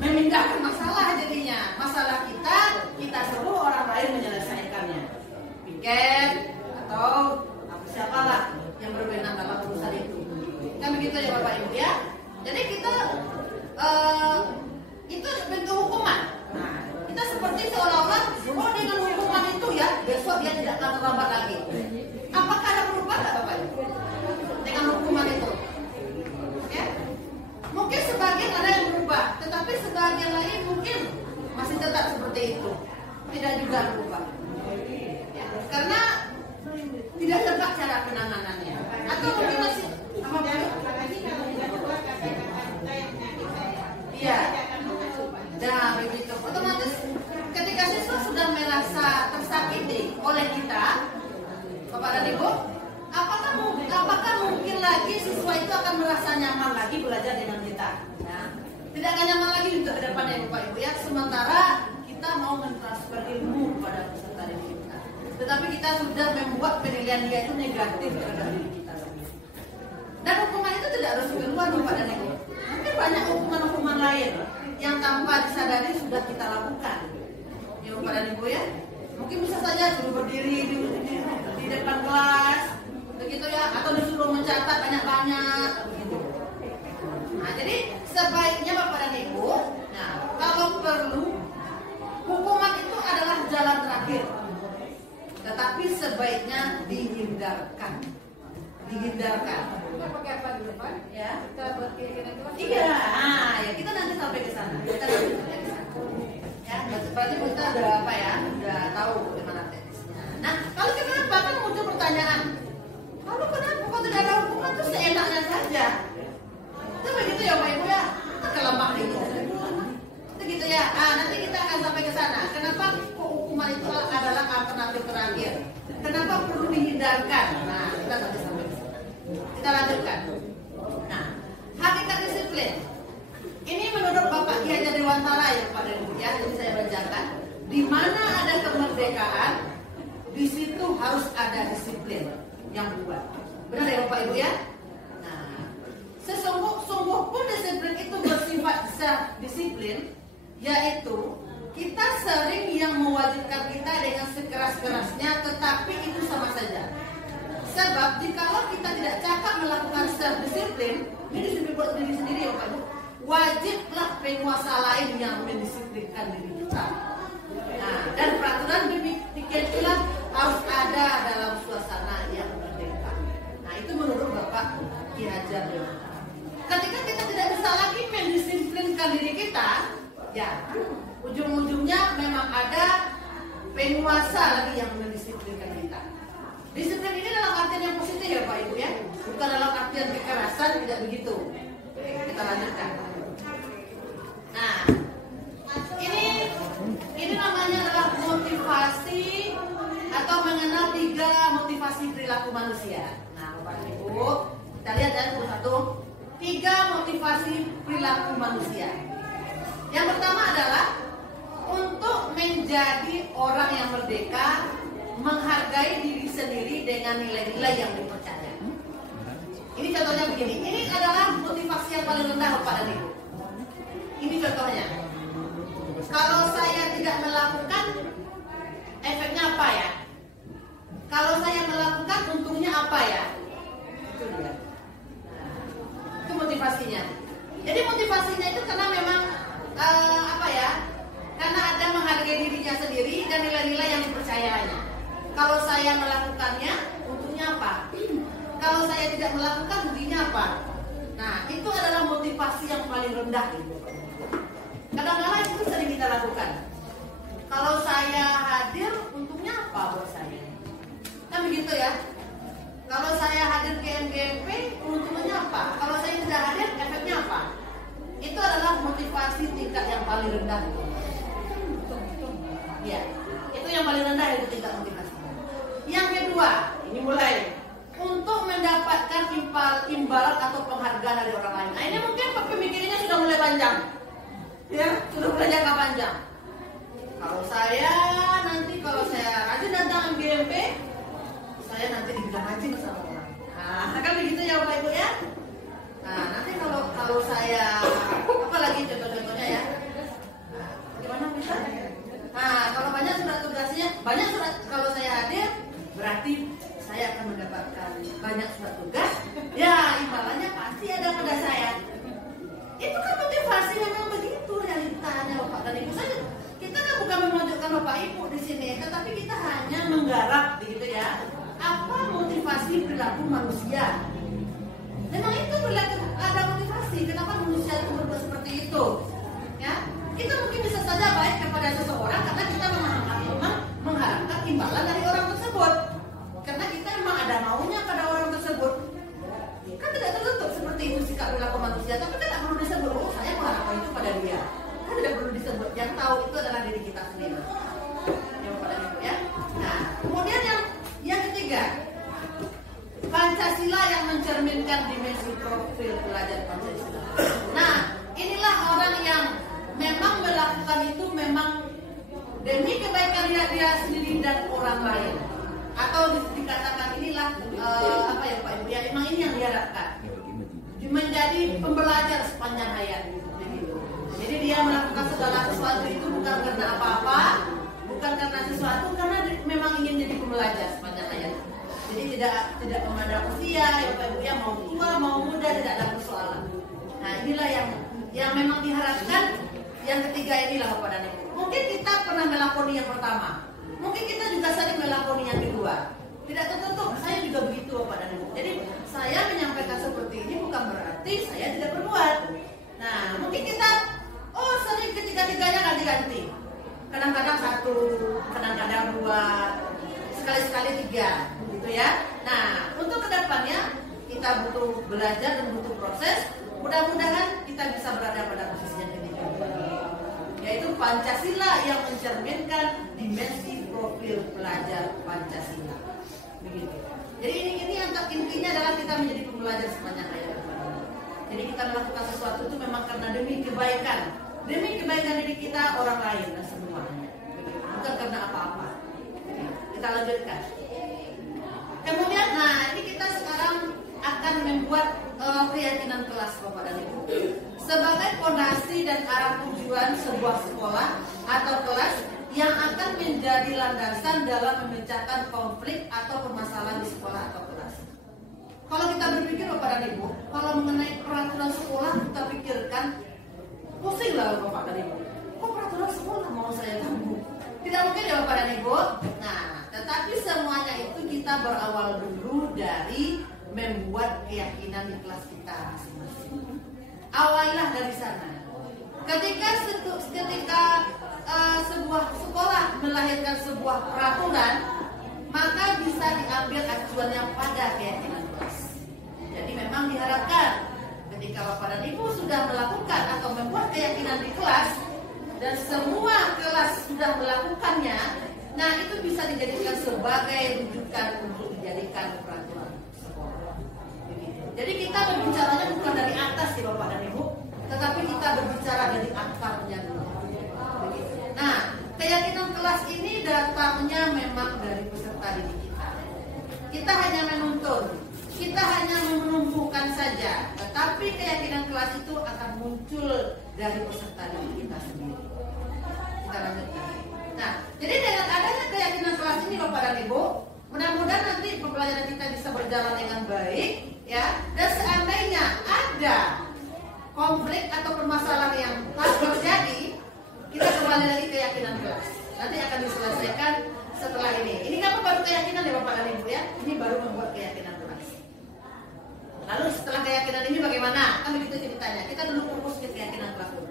Memindahkan masalah jadinya. Masalah kita suruh orang lain menyelesaikannya. Piket atau siapalah yang berwenang dalam urusan itu. Kan begitu ya Bapak Ibu ya. Jadi kita itu bentuk hukuman. Nah, kita seperti seolah-olah oh dengan hukuman itu ya besok dia tidak akan terlambat lagi. Apakah ada perubahan nggak Bapak Ibu dengan hukuman itu? Ya, mungkin sebagian ada yang berubah, tetapi sebagian lain mungkin masih tetap seperti itu, tidak juga berubah. Ya, karena tidak tepat cara penanganannya, atau mungkin masih apa iya. Nah begitu, otomatis ketika siswa sudah merasa tersakiti oleh kita, Bapak dan Ibu, apakah mungkin lagi siswa itu akan merasa nyaman lagi belajar dengan kita? Ya. Tidak akan nyaman lagi untuk ke depannya Bapak Ibu ya. Sementara kita mau mentransfer ilmu kepada peserta didik kita, tetapi kita sudah membuat penilaian dia itu negatif terhadap diri kita sendiri. Dan hukuman itu tidak harus keluar Bapak dan Ibu. Mungkin banyak hukuman-hukuman lain yang tanpa disadari sudah kita lakukan. Ya Bapak dan Ibu ya. Mungkin bisa saja suruh berdiri di depan kelas, begitu ya, atau disuruh mencatat banyak-banyak, begitu. Nah, jadi sebaiknya Bapak dan Ibu, nah kalau perlu hukuman itu adalah jalan terakhir, tetapi sebaiknya dihindarkan. Kita pakai apa dulu Pak? Ya. Kita buat kira-kira itu. Iya, ya kita nanti sampai ke sana. Kita nanti sampai ke sana. Ya, berarti kita udah apa ya? Udah tahu bagaimana teknisnya. Nah, kalau kenapa kan muncul pertanyaan? Kalau kenapa kok tidak ada hukuman itu seenaknya saja? Itu begitu ya Pak Ibu ya? Terkelambang itu. Itu gitu ya. Nanti kita akan sampai ke sana. Kenapa kok hukuman itu adalah alternatif terakhir? Kenapa perlu dihindarkan? Nah, kita nanti sampai ke sana. Kita lanjutkan. Nah, hakikat disiplin. Ini menurut Bapak Ki Hajar Dewantara ya Pak dan Ibu ya, jadi saya bacakan. Di mana ada kemerdekaan, di situ harus ada disiplin yang kuat. Benar ya Bapak Ibu ya? Nah, sesungguh pun disiplin itu bersifat disiplin, yaitu kita sering yang mewajibkan kita dengan sekeras-kerasnya, tetapi itu sama saja. Sebab jikalau kita tidak cakap melakukan self disiplin, ini disiplin buat diri sendiri ya Bapak Ibu. Wajiblah penguasa lain yang mendisiplinkan diri kita. Nah, dan peraturan demikian itulah harus ada dalam suasana yang merdeka. Nah, itu menurut Bapak Ki Hajar Dewantara. Ketika kita tidak bisa lagi mendisiplinkan diri kita, ya ujung-ujungnya memang ada penguasa lagi yang mendisiplinkan kita. Disiplin ini dalam artian yang positif ya Pak Ibu ya, bukan dalam artian kekerasan, tidak begitu. Kita lanjutkan. Nah, ini namanya adalah motivasi atau mengenal 3 motivasi perilaku manusia. Nah, Bapak Ibu, kita lihat ya satu-satu. 3 motivasi perilaku manusia. Yang pertama adalah untuk menjadi orang yang merdeka, menghargai diri sendiri dengan nilai-nilai yang dipercaya. Ini contohnya begini. Ini adalah motivasi yang paling rendah Bapak dan Ibu. Ini contohnya. Kalau saya tidak melakukan, efeknya apa ya? Kalau saya melakukan, untungnya apa ya? Itu dia. Itu motivasinya. Jadi motivasinya itu karena memang apa ya? Karena ada menghargai dirinya sendiri dan nilai-nilai yang dipercayanya. Kalau saya melakukannya, untungnya apa? Kalau saya tidak melakukan, ruginya apa? Nah, itu adalah motivasi yang paling rendah. Kadang-kadang itu sering kita lakukan. Kalau saya hadir, untungnya apa buat saya? Kan begitu ya. Kalau saya hadir ke MGMP, untungnya apa? Kalau saya tidak hadir, efeknya apa? Itu adalah motivasi tingkat yang paling rendah. Ya, itu yang paling rendah itu tingkat motivasi. Yang kedua, ini mulai untuk mendapatkan imbalan atau penghargaan dari orang lain. Nah, ini mungkin pemikirannya sudah mulai panjang, ya, sudah mulai jangka panjang. Kalau saya rajin datang MGMP, saya nanti dibilang rajin sama orang. Nah, kan begitu ya Bapak Ibu ya. Nah, nanti kalau saya apalagi contoh-contohnya ya. Nah, gimana bisa? Nah, kalau banyak surat tugasnya, kalau saya hadir, berarti saya akan mendapatkan banyak surat tugas. Ya, imbalannya pasti ada pada saya. Itu kan motivasi memang begitu realitanya Bapak dan Ibu. Kita kan bukan memojokkan Bapak Ibu di sini, tetapi kita hanya menggarap begitu ya. Apa motivasi perilaku manusia? Memang itu ada motivasi. Kenapa manusia itu berbuat seperti itu? Ya, kita mungkin bisa saja baik kepada seseorang karena kita memang mengharapkan imbalan dari orang tersebut. Karena kita memang ada maunya pada orang tersebut. Kan tidak tertutup seperti itu sikap perilaku manusia, tapi tidak perlu disebut. Oh, saya mengharapkan itu pada dia. Kan tidak perlu disebut. Yang tahu itu adalah diri kita sendiri. Ya. Nah, kemudian yang ketiga, Pancasila yang mencerminkan dimensi profil pelajar Pancasila. Nah, inilah orang yang memang melakukan itu memang demi kebaikan dia sendiri dan orang lain. Atau dikatakan inilah apa ya Pak Ibu ya, memang ini yang diharapkan. Menjadi pembelajar sepanjang hayat. Jadi dia melakukan segala sesuatu itu bukan karena apa-apa, bukan karena sesuatu, karena memang ingin jadi pembelajar sepanjang hayat. Jadi tidak memandang usia, ya Bapak Ibu ya, mau tua mau muda tidak ada persoalan. Nah, inilah yang memang diharapkan. Yang ketiga inilah Bapak dan Ibu. Mungkin kita pernah melakoni yang pertama, mungkin kita juga sering melakoni yang kedua. Tidak tertutup, saya juga begitu Bapak dan Ibu. Jadi saya menyampaikan seperti ini bukan berarti saya tidak berbuat. Nah, mungkin kita sering ketiga-tiganya ganti-ganti. Kadang-kadang satu, kadang-kadang dua, sekali-sekali tiga, gitu ya. Nah, untuk kedepannya kita butuh belajar dan butuh proses. Mudah-mudahan kita bisa berada pada posisi yang ketiga, yaitu Pancasila yang mencerminkan dimensi profil pelajar Pancasila. Begitu. Jadi ini intinya adalah kita menjadi pembelajar sepanjang hayat. Jadi kita melakukan sesuatu itu memang karena demi kebaikan diri kita, orang lain dan semuanya. Bukan karena apa-apa. Kita lanjutkan. Kemudian, nah ini kita sekarang akan membuat keyakinan kelas Bapak dan Ibu sebagai fondasi dan arah tujuan sebuah sekolah atau kelas yang akan menjadi landasan dalam memecahkan konflik atau permasalahan di sekolah atau kelas. Kalau kita berpikir Bapak dan Ibu, kalau mengenai peraturan sekolah kita pikirkan pusing lah Bapak dan Ibu. Kok peraturan sekolah mau saya tahu? Tidak mungkin ya Bapak dan Ibu. Nah, tetapi semuanya itu kita berawal dulu dari membuat keyakinan di kelas kita masing-masing. Awalilah dari sana. Ketika sebuah sekolah melahirkan sebuah peraturan, maka bisa diambil acuannya pada keyakinan kelas. Jadi memang diharapkan ketika Bapak dan Ibu sudah melakukan atau membuat keyakinan di kelas dan semua kelas sudah melakukannya, nah itu bisa dijadikan sebagai rujukan untuk dijadikan peraturan sekolah. Jadi kita berbicaranya bukan dari atas ya Bapak dan Ibu, tetapi kita berbicara dari akarnya dulu. Nah, keyakinan kelas ini datangnya memang dari peserta didik kita. Kita hanya menuntun, kita hanya menumbuhkan saja, tetapi keyakinan kelas itu akan muncul dari peserta didik kita sendiri. Kita lanjutkan. Nah, jadi dengan adanya keyakinan kelas ini Bapak dan Ibu, mudah-mudahan nanti pembelajaran kita bisa berjalan dengan baik, ya. Dan seandainya ada konflik atau permasalahan yang terjadi, kita kembali lagi keyakinan kelas. Nanti akan diselesaikan setelah ini kan baru keyakinan ya Bapak dan Ibu ya. Ini baru membuat keyakinan kelas. Lalu setelah keyakinan ini bagaimana? Kan begitu ceritanya. Kita dulu fokus ke keyakinan kelas dulu.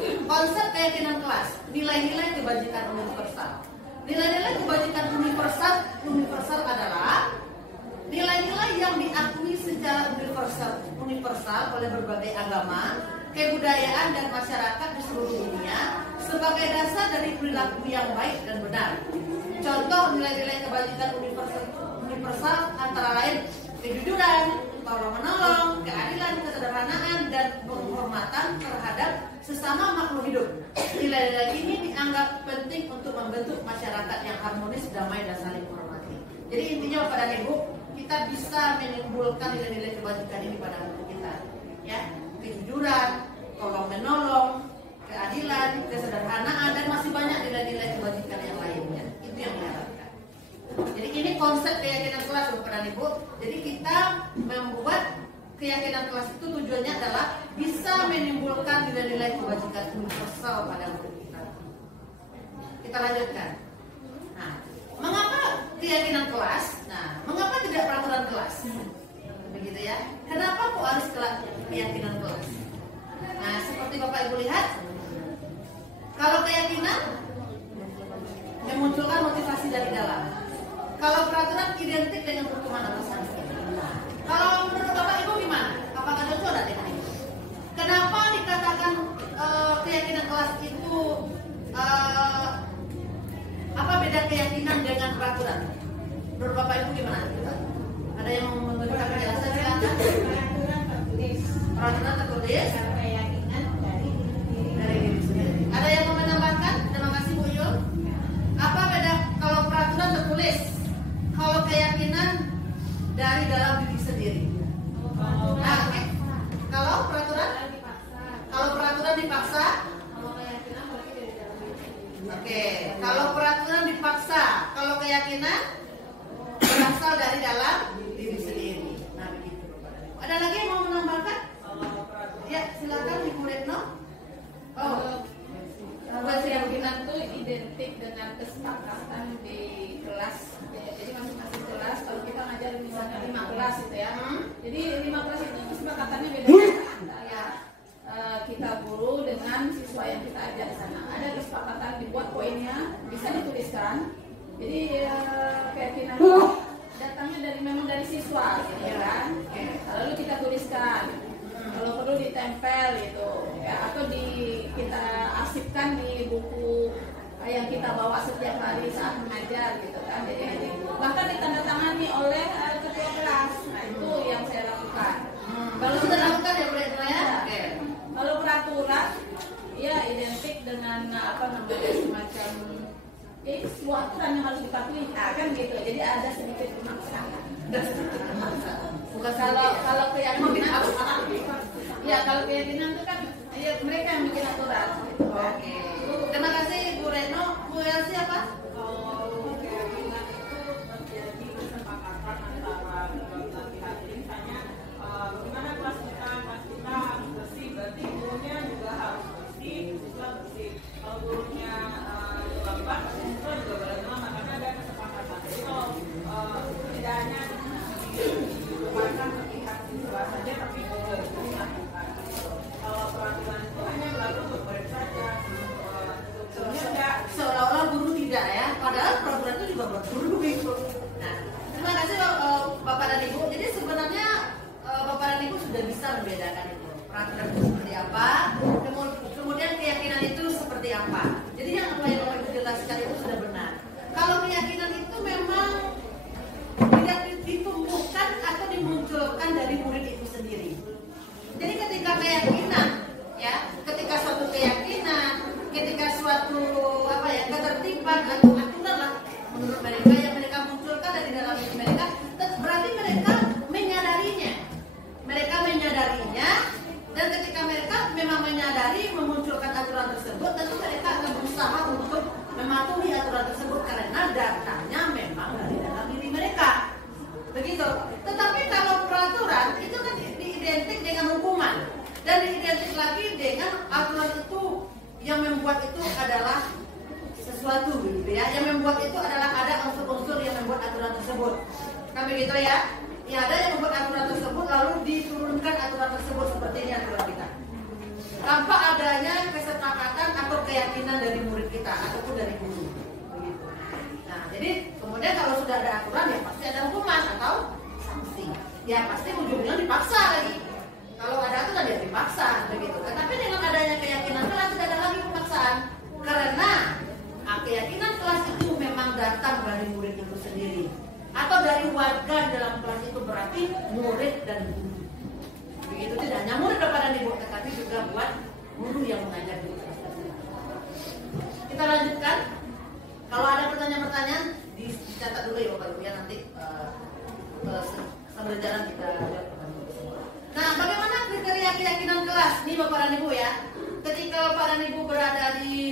Konsep keyakinan kelas, nilai-nilai kebajikan universal. Nilai-nilai kebajikan universal adalah nilai-nilai yang diakui secara universal oleh berbagai agama, kebudayaan dan masyarakat di seluruh dunia sebagai dasar dari perilaku yang baik dan benar. Contoh nilai-nilai kebajikan universal antara lain kejujuran, tolong menolong, keadilan, kesederhanaan, dan penghormatan terhadap sesama makhluk hidup. Nilai-nilai ini dianggap penting untuk membentuk masyarakat yang harmonis, damai, dan saling menghormati. Jadi intinya Bapak dan Ibu, kita bisa menimbulkan nilai-nilai kebajikan ini pada diri kita, ya, kejujuran, tolong menolong, keadilan, kesederhanaan, dan masih banyak nilai-nilai kebajikan yang lainnya. Itu yang diharapkan. Jadi ini konsep keyakinan kelas Bapak dan Ibu. Jadi kita membuat keyakinan kelas itu tujuannya adalah bisa menimbulkan nilai-nilai kebajikan universal pada diri kita. Kita lanjutkan. Nah, mengapa keyakinan kelas? Nah, mengapa tidak peraturan kelas? Begitu ya. Kenapa kok harus keyakinan kelas? Nah, seperti Bapak Ibu lihat, kalau keyakinan memunculkan motivasi dari dalam. Kalau peraturan identik dengan hukuman atasan. Kalau menurut Bapak Ibu gimana? Apakah cocok ada dengan ini? Kenapa dikatakan keyakinan kelas itu apa beda keyakinan dengan peraturan? Menurut Bapak Ibu gimana? Ada yang mau memberikan penjelasan silakan. Peraturan tertulis. Peraturan tertulis. Kalau keyakinan dari diri sendiri. Ada yang mau menambahkan? Terima kasih Bu Yul. Apa beda kalau peraturan tertulis? Kalau keyakinan dari dalam diri sendiri. Nah, oke. Kalau peraturan dipaksa. Kalau keyakinan berarti dari dalam diri sendiri. Oke. Kalau peraturan dipaksa, kalau keyakinan berasal dari dalam diri sendiri. Nah, begitu. Ada lagi yang mau menambahkan? Ya, silakan Ibu Retno. Oh. Keyakinan itu identik dengan kesepakatan di kelas. Jadi masing-masing kelas kalau kita ngajar misalnya 5 kelas gitu ya. Jadi 5 kelas itu kesepakatannya beda antara kita guru dengan siswa yang kita ajar di sana. Ada kesepakatan dibuat poinnya, bisa dituliskan. Jadi keyakinan datangnya memang dari siswa gitu ya kan. Lalu kita tuliskan. Kalau perlu ditempel gitu ya, atau kita arsipkan di buku yang kita bawa setiap hari saat mengajar gitu kan. Jadi bahkan ditandatangani oleh ketua kelas. Nah, itu yang saya lakukan. Kalau sudah lakukan ya boleh ya. Kalau peraturan ya identik dengan semacam sebuah aturan yang harus dipatuhi, kan gitu. Jadi ada sedikit pemaksaan. Bukan Kalau keyakinan ya kalau keyakinan itu kan ya mereka yang bikin aturan. Oke. Terima kasih Bu Retno. Bu Elsi apa? Kalau keyakinan itu terjadi kesepakatan antara kedua pihak. Jadi misalnya bagaimana kelas kita harus bersih, berarti gurunya juga harus bersih, siswa bersih. Kalau gurunya lambat, siswa juga berlama karena ada kesepakatan. Jadi kalau tidak hanya ditujukan ke pihak siswa saja, tapi juga dilakukan. Kalau tersebut. Kan begitu ya? Ya ada yang membuat aturan tersebut lalu diturunkan aturan tersebut seperti ini aturan kita. Tanpa adanya kesepakatan atau keyakinan dari murid kita ataupun dari guru. Begitu. Nah, jadi kemudian kalau sudah ada aturan ya pasti ada hukuman atau sanksi. Ya pasti ujungnya dipaksa lagi. Kalau ada aturan ya dipaksa begitu. Tetapi dengan adanya keyakinan kelas tidak ada lagi pemaksaan. Karena keyakinan kelas itu memang datang dari murid itu sendiri atau dari warga dalam kelas itu, berarti murid dan guru. Begitu, tidak hanya murid kepada ibu, tetapi juga buat guru yang mengajar di kelas. Kita lanjutkan. Kalau ada pertanyaan-pertanyaan dicatat dulu ya Bapak Ibu ya, nanti sambil jalan kita lihat. Nah, bagaimana kriteria keyakinan kelas? Ini Bapak dan Ibu ya. Ketika Bapak dan Ibu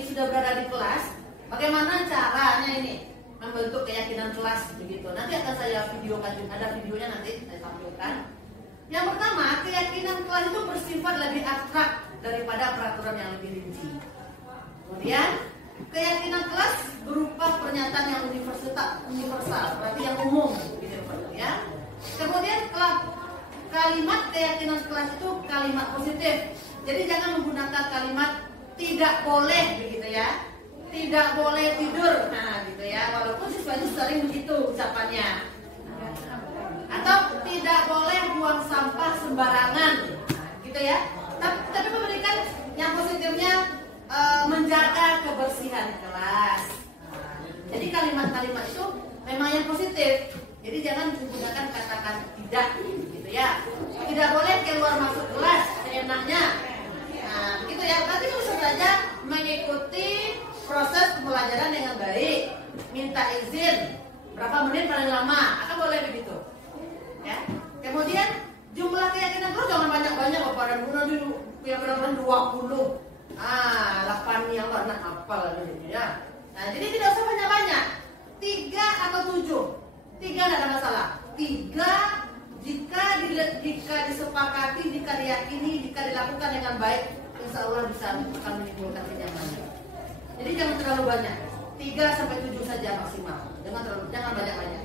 sudah berada di kelas, bagaimana caranya ini membentuk keyakinan kelas begitu? Nanti akan saya videokan, ada videonya nanti saya tampilkan. Yang pertama, keyakinan kelas itu bersifat lebih abstrak daripada peraturan yang lebih rinci. Kemudian, keyakinan kelas berupa pernyataan yang universal, berarti yang umum, gitu ya. Kemudian, kalimat keyakinan kelas itu kalimat positif. Jadi jangan menggunakan kalimat tidak boleh, begitu ya. Tidak boleh tidur, nah gitu ya. Walaupun siswa itu sering begitu ucapannya. Atau tidak boleh buang sampah sembarangan, gitu ya. Tapi memberikan yang positifnya, menjaga kebersihan kelas. Jadi kalimat-kalimat itu memang yang positif. Jadi jangan menggunakan kata-kata tidak, gitu ya. Tidak boleh keluar masuk kelas seenaknya. Nah, begitu ya. Berarti bisa saja mengikuti proses pembelajaran dengan baik, minta izin berapa menit paling lama, akan boleh begitu. Ya. Kemudian jumlah keyakinan terus jangan banyak-banyak Bapak dan Ibu, dulu keyakinan 20. 8 yang warna hafal gitu ya. Nah, jadi tidak usah banyak-banyak. 3 atau 7. 3 tidak ada masalah. 3 jika disepakati, jika diyakini, jika dilakukan dengan baik, insya Allah bisa akan menimbulkan kenyamanan. Jadi jangan terlalu banyak. 3 sampai 7 saja maksimal. Jangan banyak-banyak.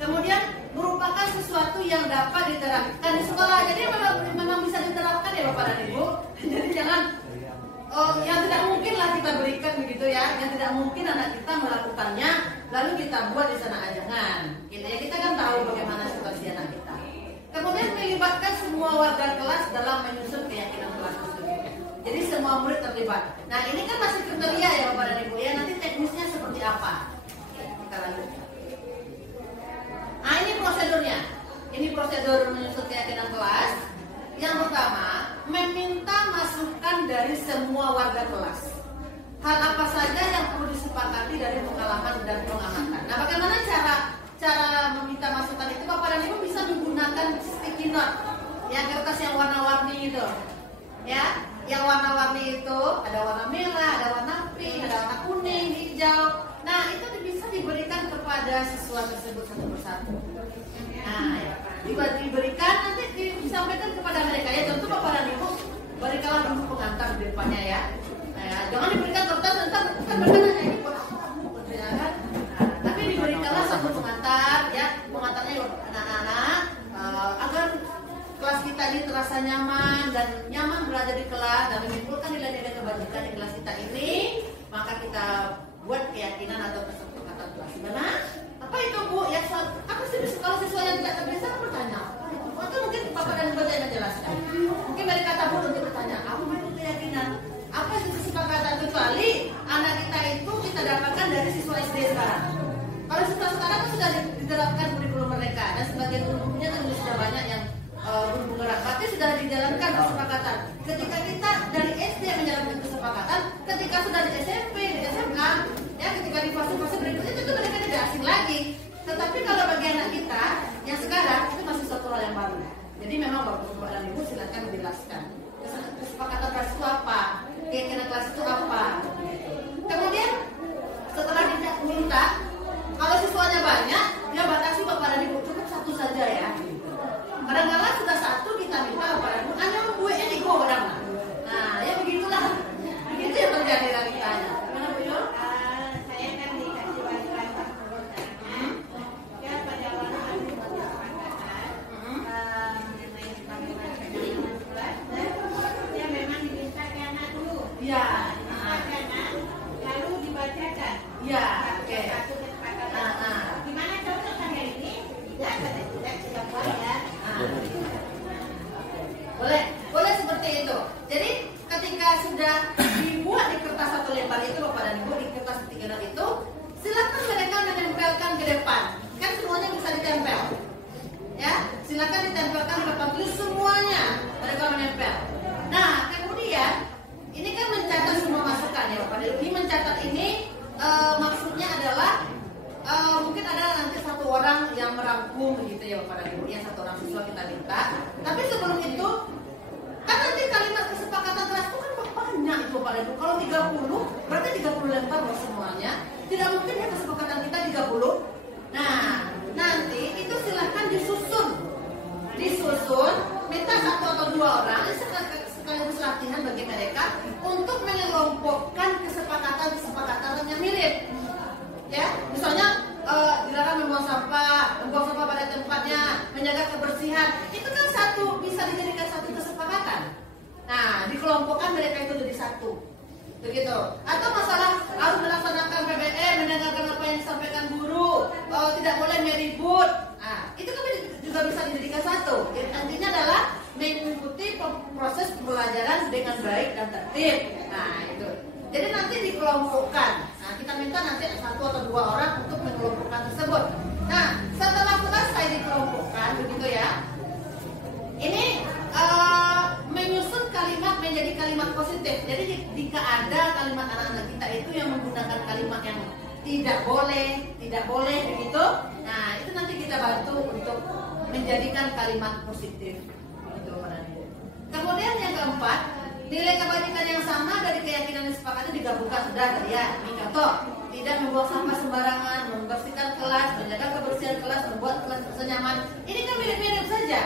Kemudian merupakan sesuatu yang dapat diterapkan di sekolah. Jadi memang bisa diterapkan ya Bapak dan Ibu. Jadi jangan yang tidak mungkin lah kita berikan begitu ya. Yang tidak mungkin anak kita melakukannya lalu kita buat di sana aja. Jangan. Gitu ya. Kita kan tahu bagaimana situasi anak kita. Kemudian melibatkan semua warga kelas dalam menyusun keyakinan kelas tersebut. Jadi semua murid terlibat. Nah ini kan masih kriteria ya Bapak dan Ibu ya. Nanti teknisnya seperti apa? Kita lanjutkan. Nah ini prosedurnya. Ini prosedur menyusun keyakinan kelas. Yang pertama, meminta masukan dari semua warga kelas. Hal apa saja yang perlu disepakati dari pengalaman dan pengamatan. Nah bagaimana cara meminta masukan itu? Bapak dan Ibu bisa menggunakan sticky note, ya kertas yang warna-warni itu. Ya, yang warna-warni itu ada warna merah, ada warna pink, ada warna kuning, hijau. Nah itu bisa diberikan kepada siswa tersebut satu persatu. Nah, ya. Diberikan nanti disampaikan kepada mereka ya. Tentu Bapak dan Ibu berikanlah dulu pengantar di depannya ya. Nah, jangan diberikan kertas kan mereka nanya ini buat apa kamu ya kan? Nah, tapi diberikanlah satu pengantar ya. Pengantarnya anak-anak agar kelas kita ini terasa nyaman dan nyaman belajar di kelas dan menimbulkan nilai-nilai kebajikan di kelas kita ini. Maka kita buat keyakinan atau kesepakatan kelas. Gimana? Apa itu Bu? Ya apa sih kalau siswa yang tidak terbiasa bertanya? Atau mungkin Bapak dan Ibu yang menjelaskan. Mungkin dari kata Bu untuk bertanya, apa itu keyakinan? Apa itu kesepakatan? Kecuali anak kita itu kita dapatkan dari siswa SD sekarang. Kalau siswa sekarang kan sudah diterapkan kurikulum mereka dan sebagian gurunya kan sudah banyak yang guru penggerak. Berarti sudah dijalankan kesepakatan. Ketika kita dari SD menjalankan kesepakatan, ketika sudah di SMP, di SMA, ya ketika di fase-fase berikutnya itu mereka tidak asing lagi. Tetapi kalau bagi anak kita yang sekarang itu masih suatu hal yang baru. Jadi memang Bapak dan Ibu silakan menjelaskan kesepakatan kelas itu apa, keyakinan kelas itu apa. Kemudian setelah diminta, kalau siswanya banyak, dia batasi Bapak dan Ibu cukup satu saja ya. Kadang-kadang sudah satu kita minta Bapak dan Ibu hanya membuat ini kok kadang. Nah ya begitulah, begitu yang terjadi realitanya. Gimana Bu Yul? Saya kan dikasih wajib silakan ditempelkan di papan tulis semuanya mereka menempel. Nah kemudian ini kan mencatat semua masukan ya Bapak Ibu. Ini mencatat ini maksudnya adalah mungkin ada nanti satu orang yang merangkum begitu ya Bapak Ibu, yang satu orang siswa kita minta. Tapi sebelum itu kan nanti kalimat kesepakatan kelas itu kan banyak itu Bapak Ibu. Kalau 30 berarti 30 lembar loh semuanya. Tidak mungkin ya kesepakatan kita 30. Nah nanti itu silahkan disusun, minta satu atau dua orang sekaligus latihan bagi mereka untuk mengelompokkan kesepakatan yang mirip. Ya, misalnya dilarang membuang sampah pada tempatnya, menjaga kebersihan, itu kan bisa dijadikan satu kesepakatan. Nah, dikelompokkan mereka itu jadi satu, begitu. Atau masalah harus melaksanakan PBM, mendengarkan apa yang disampaikan guru, tidak boleh meribut. Nah, itu kan juga bisa dijadikan satu. Jadi artinya adalah mengikuti proses pembelajaran dengan baik dan tertib. Nah, itu. Jadi nanti dikelompokkan. Nah, kita minta nanti satu atau dua orang untuk mengelompokkan tersebut. Nah, setelah selesai dikelompokkan, begitu ya. Ini menyusun kalimat menjadi kalimat positif. Jadi jika ada kalimat anak-anak kita itu yang menggunakan kalimat yang tidak boleh begitu. Nah, itu nanti kita bantu untuk menjadikan kalimat positif. Begitu, kemudian yang keempat, nilai kebajikan yang sama dari keyakinan disepakati digabungkan sudah tadi ya. Ini contoh, tidak membuang sampah sembarangan, membersihkan kelas, menjaga kebersihan kelas, membuat kelas nyaman. Ini kan mirip-mirip saja.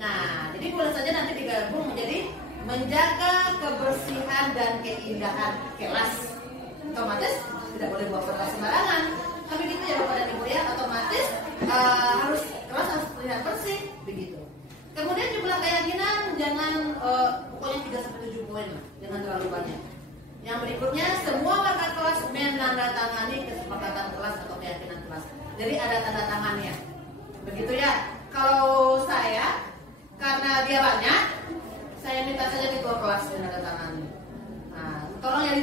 Nah, jadi boleh saja nanti digabung menjadi menjaga kebersihan dan keindahan kelas. Otomatis tidak boleh buang sampah sembarangan. Tapi gitu ya Bapak dan Ibu ya, otomatis kelas harus terlihat bersih begitu. Kemudian jumlah keyakinan jangan pokoknya 3-7 poin lah, jangan terlalu banyak. Yang berikutnya, semua warga kelas menandatangani kesepakatan kelas atau keyakinan kelas. Jadi ada tanda tangannya. Begitu ya. Kalau saya, karena dia banyak, saya minta saja ketua kelas menandatangani. Nah, tolong yang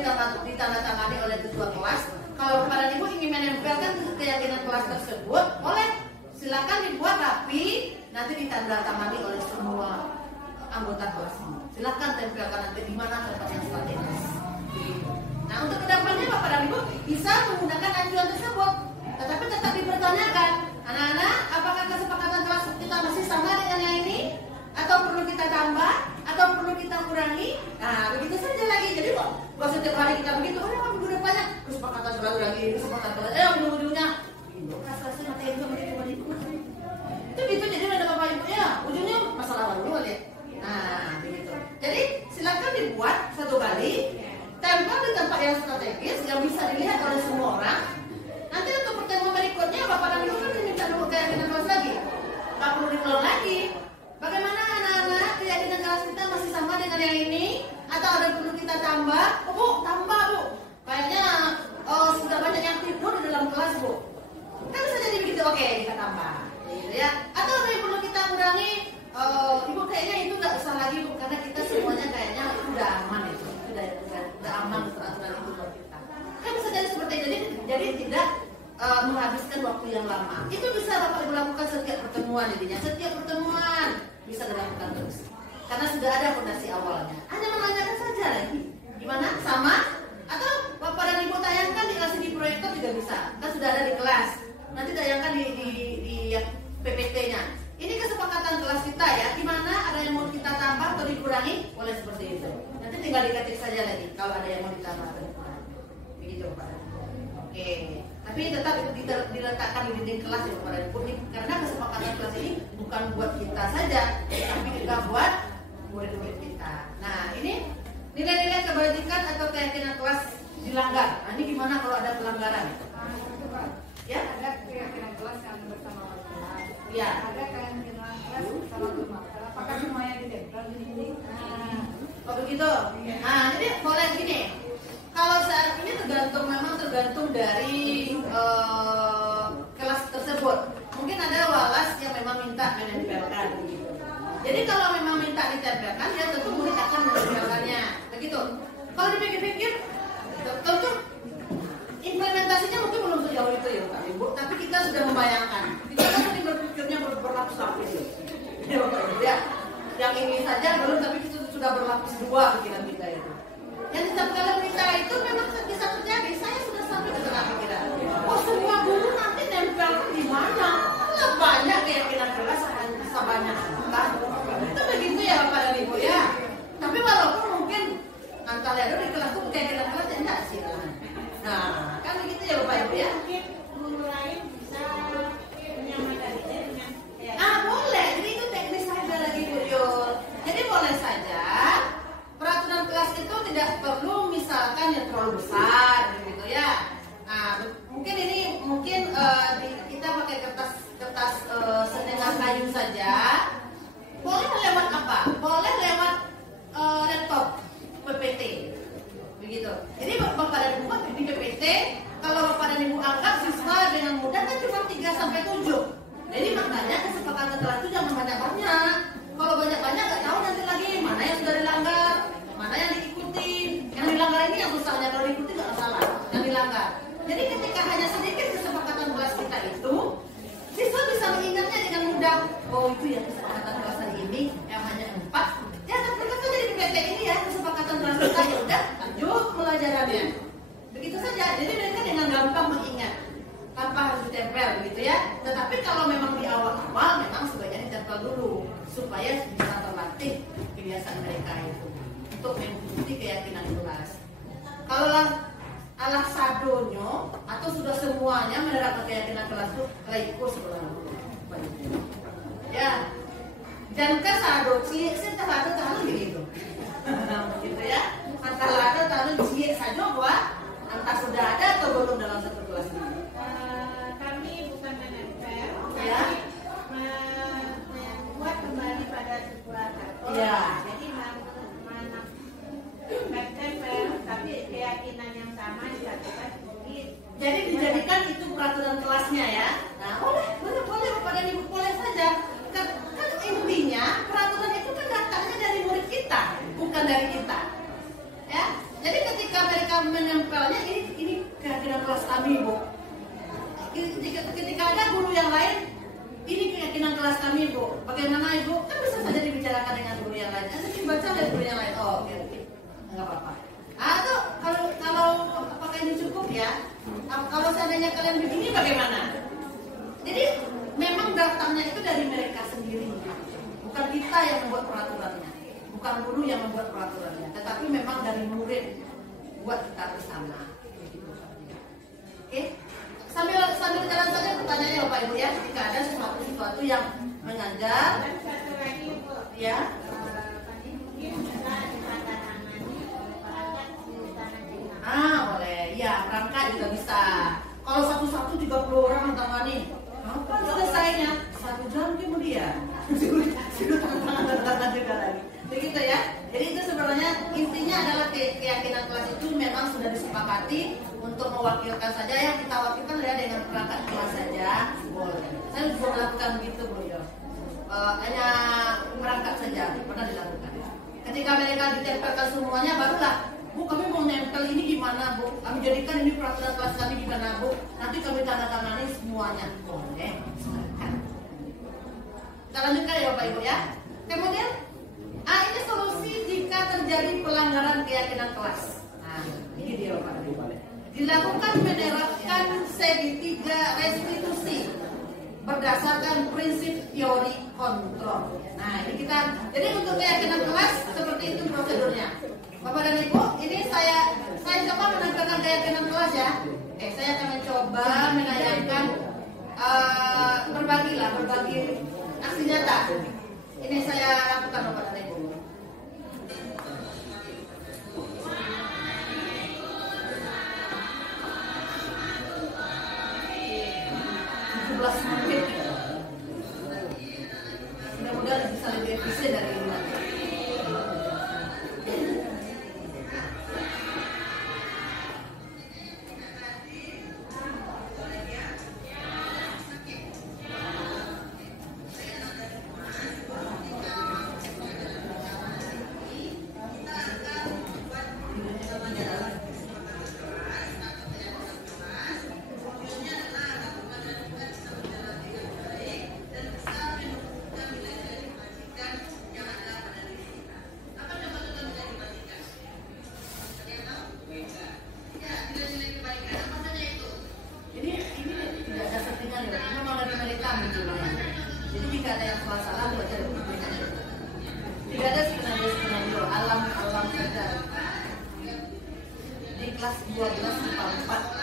ditandatangani oleh ketua kelas. Kalau kepada Ibu ingin menempelkan keyakinan kelas tersebut, boleh. Silakan dibuat rapi, nanti ditandatangani oleh semua anggota kelas. Silakan tempelkan nanti di mana tempat yang strategis. Nah, untuk kedepannya Bapak dan Ibu bisa menggunakan acuan tersebut, tetapi tetap dipertanyakan, anak-anak, apakah kesepakatan kelas kita masih sama dengan yang ini, atau perlu kita tambah, atau perlu kita kurangi? Nah, begitu saja lagi. Jadi kok setiap hari kita begitu, minggu depannya kesepakatan kelas lagi, kesepakatan kelas, ujung-ujungnya kasasi materi itu itu gitu. Jadi ada Bapak Ibu ya, ujungnya masalah baru ya. Nah, begitu. Jadi silakan dibuat satu kali, tempel di tempat yang strategis yang bisa dilihat oleh semua orang. Nanti untuk pertemuan berikutnya Bapak dan Ibu kan diminta dulu keyakinan kelas lagi. Tak perlu dikeluar lagi. Bagaimana anak-anak keyakinan kelas kita masih sama dengan yang ini, atau ada perlu kita tambah? Oh Bu, tambah Bu. Kayaknya sudah banyak yang tidur di dalam kelas Bu. Kan bisa jadi begitu, oke kita tambah. Ya, atau ada yang perlu kita kurangi, Ibu kayaknya itu nggak usah lagi Bu, karena kita semuanya kayaknya udah aman itu, udah aman peraturan itu buat kita. Kan bisa jadi seperti itu, jadi tidak menghabiskan waktu yang lama. Itu bisa Bapak Ibu lakukan setiap pertemuan jadinya, setiap pertemuan bisa dilakukan terus, karena sudah ada fondasi awalnya. Hanya menanyakan saja lagi, gimana sama? Atau Bapak dan Ibu tayangkan di LCD proyektor juga bisa, kan sudah ada di kelas. Nanti tayangkan di PPT-nya. Ini kesepakatan kelas kita ya. Gimana, ada yang mau kita tambah atau dikurangi? Boleh seperti itu. Nanti tinggal diketik saja lagi kalau ada yang mau ditambah atau dikurangi. Begitu Pak. Oke. Tapi tetap diletakkan di dinding kelas ya Bapak dan Ibu. Karena kesepakatan kelas ini bukan buat kita saja, tapi juga buat murid-murid kita. Nah, ini nilai-nilai kebajikan atau keyakinan kelas dilanggar. Nah, ini gimana kalau ada pelanggaran? Ya, ada keyakinan kelas yang bersama kelas. Ya. Ada keyakinan kelas bersama kelas. Apakah semuanya ditempel di sini? Oh begitu. Nah, jadi boleh gini. Kalau saat ini tergantung dari kelas tersebut. Mungkin ada walas yang memang minta menempelkan. Jadi kalau memang minta ditempelkan, ya tentu murid akan menempelkannya. Begitu. Kalau dipikir-pikir, tentu implementasinya mungkin belum sejauh itu ya Pak Ibu, tapi kita sudah membayangkan. Kita kan tadi berpikirnya berlapis-lapis. saja belum, tapi itu sudah berlapis dua pikiran kita itu. Yang di satu kali kita itu memang bisa terjadi. Saya sudah sampai ke tengah pikiran. Oh, semua guru nanti nempel di mana? Nggak banyak keyakinan kelas sebanyak angka. Itu begitu ya Bapak dan Ibu ya. Tapi walaupun mungkin angka lihat di kelas itu keyakinan kelas ya enggak sih. Nah, kan begitu ya Bapak Ibu ya. Mungkin guru lain bisa menyamakannya dengan Boleh. Jadi itu teknis saja lagi Bu Yul. Jadi boleh saja peraturan kelas itu tidak perlu misalkan yang terlalu besar gitu ya. Nah, mungkin kita pakai kertas setengah kayu saja. Boleh lewat apa? Boleh lewat laptop PPT. Begitu. Jadi Bapak dan Ibu di PPT, kalau Bapak dan Ibu anggap siswa dengan mudah kan cuma 3 sampai 7. Jadi makanya kesepakatan kelas itu jangan banyak-banyak. Kalau banyak-banyak nggak tahu nanti lagi mana yang sudah dilanggar, mana yang diikuti. Yang dilanggar ini yang susahnya, kalau diikuti nggak masalah. Yang dilanggar. Jadi ketika hanya sedikit kesepakatan kelas kita itu, siswa bisa mengingatnya dengan mudah. Oh itu ya kesepakatan kelas hari ini yang hanya 4. Ya mereka saja di PPT ini ya kesepakatan kelas kita ya udah lanjut pelajarannya. Begitu saja. Jadi mereka dengan gampang mengingat tanpa harus ditempel begitu ya. Tetapi kalau memang di awal-awal memang sebaiknya ditempel dulu supaya bisa terlatih kebiasaan mereka itu untuk mengikuti keyakinan kelas. Kalau alah sadonyo atau sudah semuanya menerapkan keyakinan kelas itu laiku sebenarnya. Ya. Dan kan sado cilik satu tahun gitu. Gitu ya. Antara ada tahun cilik saja buat entah sudah ada atau belum dalam satu kelas ini. kami bukan menempel, Ya. kami membuat kembali pada sebuah karton. Ya. Jadi menempel, tapi keyakinan yang sama disatukan sedikit. Jadi dijadikan itu peraturan kelasnya ya. Nah, boleh Bapak dan Ibu boleh saja. Kan intinya peraturan itu kan datangnya dari murid kita, bukan dari kita. Ya. Jadi ketika mereka menempelnya ini keyakinan kelas kami, Bu. Ketika ada guru yang lain, ini keyakinan kelas kami, Bu. Bagaimana Ibu? Kan bisa saja dibicarakan dengan guru yang lain. Nanti dibaca dari guru yang lain. Oh, oke. Enggak apa-apa. Atau kalau apakah ini cukup ya? Kalau seandainya kalian begini bagaimana? Jadi memang datangnya itu dari mereka sendiri, bukan kita yang membuat peraturannya, bukan guru yang membuat peraturannya, tetapi memang dari murid buat kita bersama. Oke? Sambil jalan saja pertanyaannya Bapak Ibu ya, jika ada sesuatu yang mengajar, Dan satu lagi Bu, ya. tadi mungkin bisa ditandatangani oleh perangkat di tanah Cina. Boleh, ya perangkat juga bisa. Kalau satu-satu 30 orang mentangani, kapan selesainya? 1 jam kemudian. Sudah tangan juga lagi. Begitu ya. Jadi itu sebenarnya intinya adalah keyakinan kelas itu memang sudah disepakati untuk mewakilkan saja yang kita wakilkan adalah dengan perangkat kelas saja. Boleh. Saya juga melakukan begitu Bu Yo. Hanya perangkat saja pernah dilakukan. Ketika mereka ditempelkan semuanya barulah Bu, kami mau nempel ini gimana Bu? Kami jadikan ini peraturan kelas kami gimana Bu? Nanti kami tanda tangani semuanya. Boleh, silakan. Kita lanjutkan ya Bapak Ibu ya. Kemudian, ini solusi jika terjadi pelanggaran keyakinan kelas. Nah, ini dia Bapak Ibu. Dilakukan menerapkan segitiga restitusi berdasarkan prinsip teori kontrol. Nah, ini kita. Jadi untuk keyakinan kelas seperti itu prosedurnya. Bapak dan Ibu, ini saya coba menampilkan keyakinan kelas ya. Oke, saya akan mencoba menayangkan berbagi aksi nyata. Ini saya lakukan Bapak dan Ibu. Menit. Mudah-mudahan bisa lebih efisien dari ini nanti. nggak ada yang salah buat jadi pimpinan. Tidak ada skenario alam saja. Di kelas 12 IPA 4.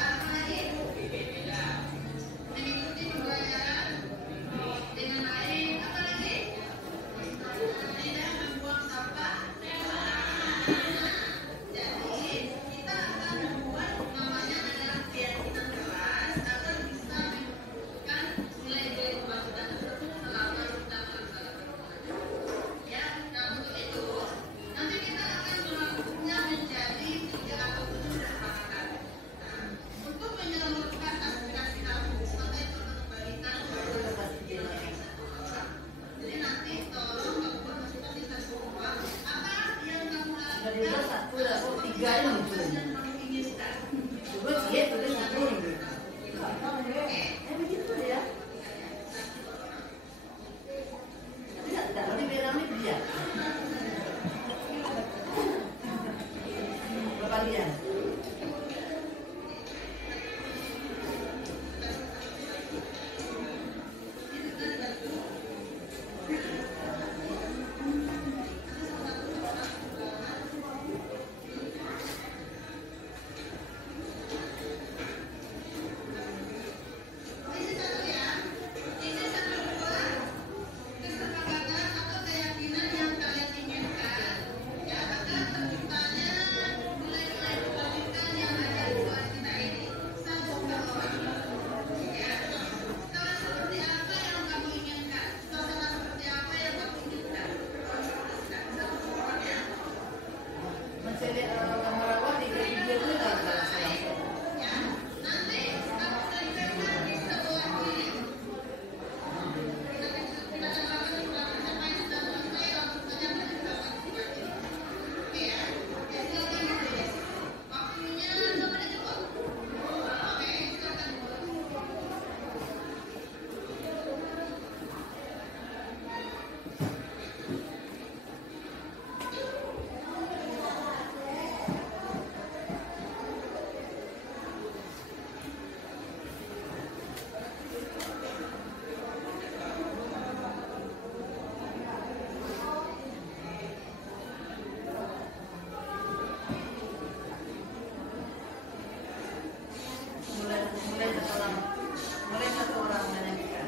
Mulai satu orang menyanyikan.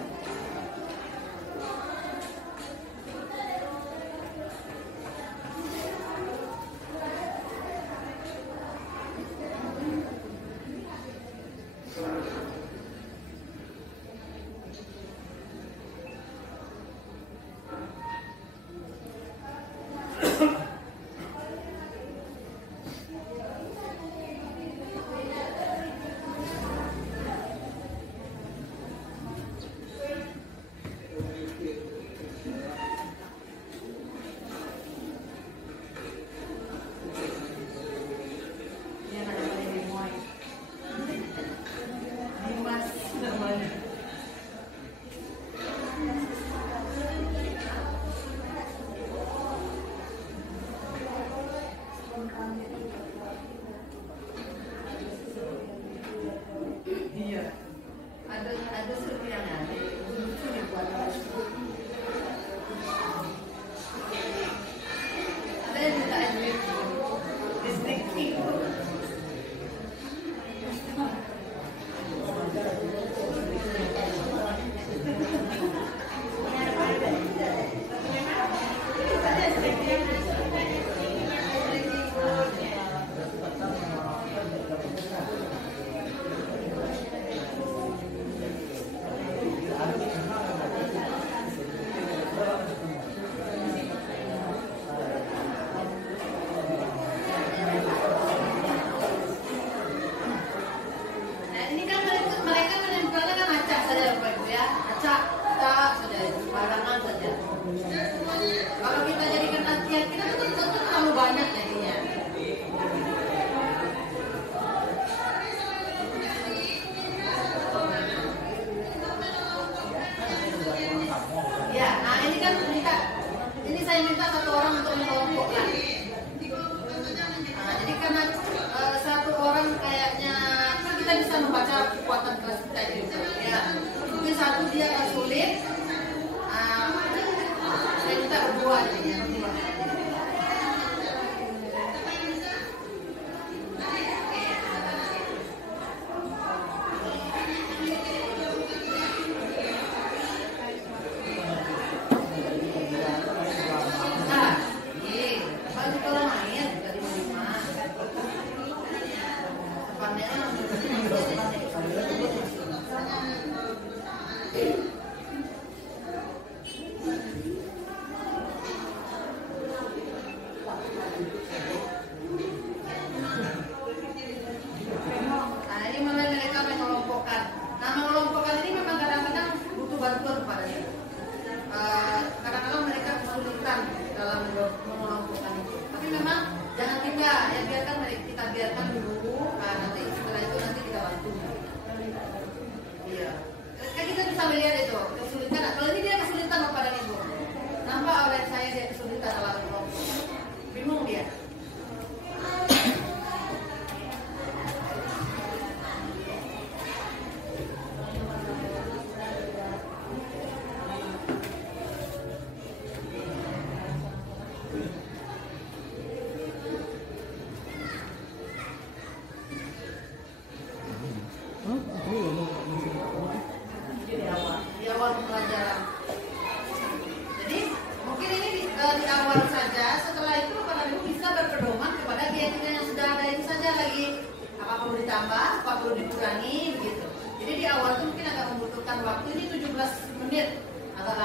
kekuatan kelas kita itu ya. Mungkin satu dia sulit,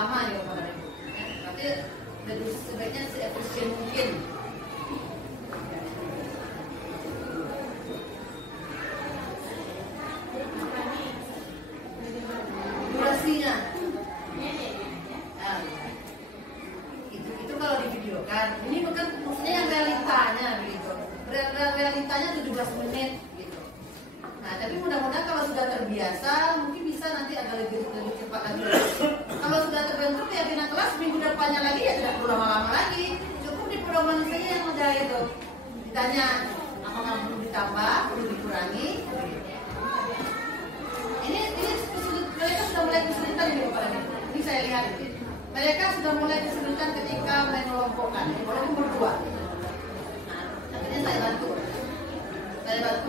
lama ya Bapak Ibu. Berarti lebih sebaiknya seefisien mungkin. Durasinya. Nah, itu kalau divideokan. Ini bukan maksudnya yang realitanya begitu. Realitanya 17 menit gitu. Nah, tapi mudah-mudahan kalau sudah terbiasa mungkin bisa nanti agak lebih cepat lagi. Kalau sudah terbentuk keyakinan kelas minggu depannya lagi ya tidak perlu lama-lama lagi. Cukup di pedoman saja yang ada itu. Ditanya apakah perlu ditambah, perlu dikurangi. Ini mereka sudah mulai kesulitan ini Bapak Ibu. Ini saya lihat ini. Mereka sudah mulai kesulitan ketika mengelompokkan, walaupun berdua. Nah, akhirnya saya bantu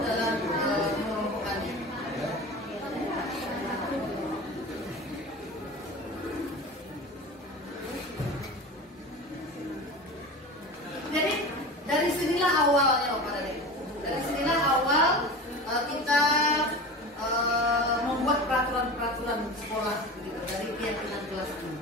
dalam mengelompokkannya. Jadi dari sinilah awalnya Bapak Ibu. Dari sinilah awal kita membuat peraturan sekolah gitu, dari keyakinan kelas ini.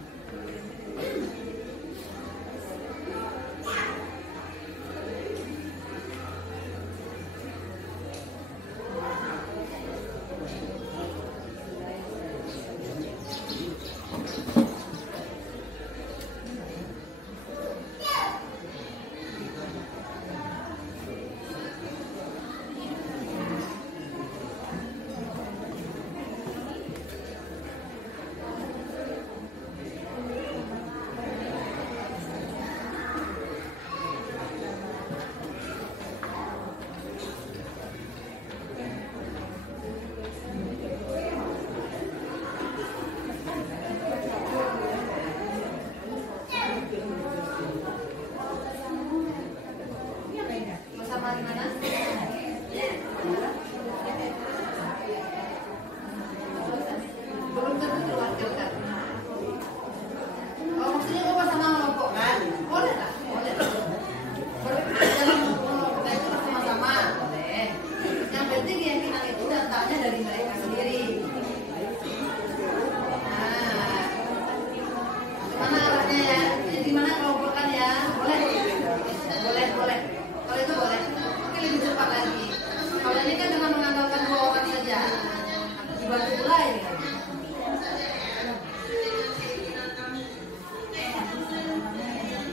Bersama di mana? Belum tentu terwakilkan. Oh, maksudnya Bapak sama kelompok kan? Boleh lah, boleh. Dalam kelompok itu sama-sama, boleh. Yang penting keyakinan itu datangnya dari mereka sendiri. Nah, kemana arahnya ya? Di mana kelompokan ya? Boleh, boleh. Kalau itu boleh, mungkin lebih cepat lagi. Kalau ini kan dengan mengandalkan 2 orang saja, dibantu pula ini kan.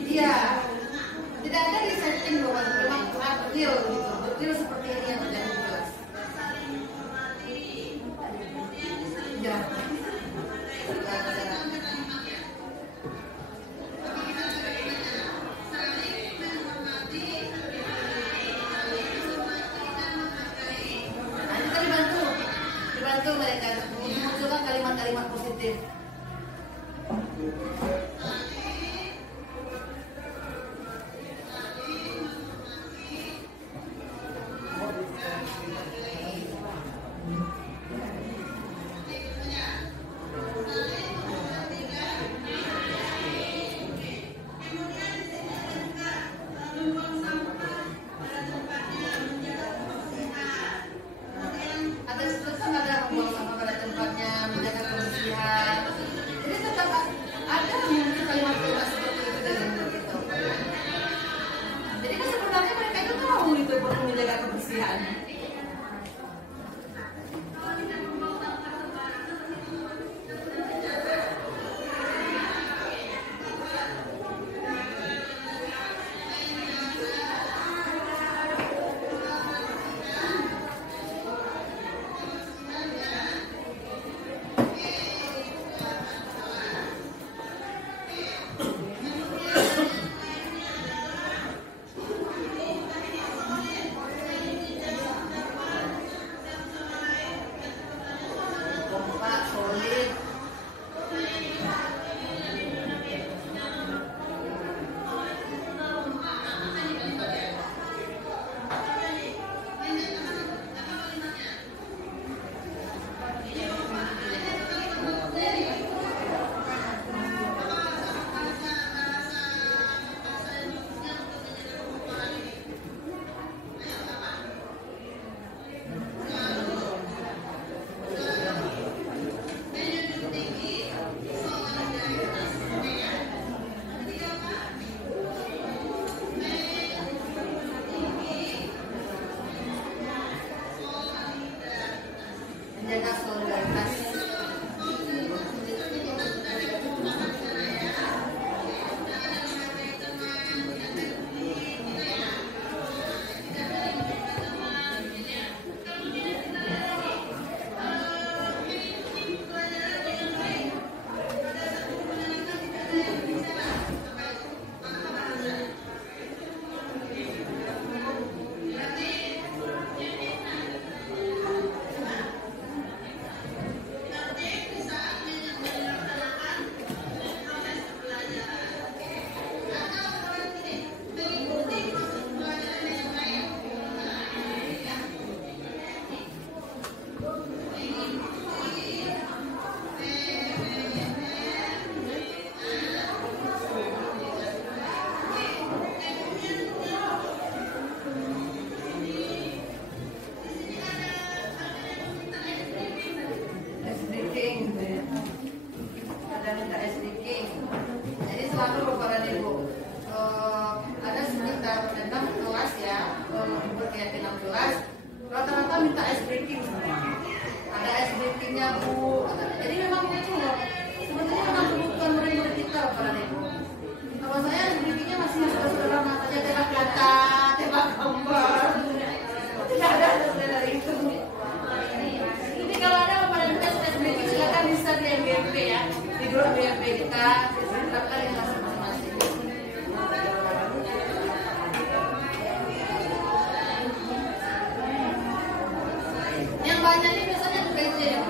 Iya, tidak ada di setting bahwa memang adil gitu, adil seperti ini yang terjadi di kelas. Ya. Dibantu mereka munculkan kalimat-kalimat positif. Ada ranking. Jadi selalu Bapak dan Ibu ada sekitar 6 kelas ya, berkait 6 kelas. Rata-rata minta ice breaking semua. Ada ice breakingnya Bu. Jadi memang itu sebenarnya memang kebutuhan murid-murid kita Bapak dan Ibu. Kalau saya ice breakingnya masih saudara matanya tembak kata, tembak gambar. Tidak ada dari itu. Jadi kalau ada Bapak dan Ibu ice breaking silakan bisa di MGP ya, di grup MGP kita. Silakan yang masing-masing. Yang banyak ini biasanya PC ya,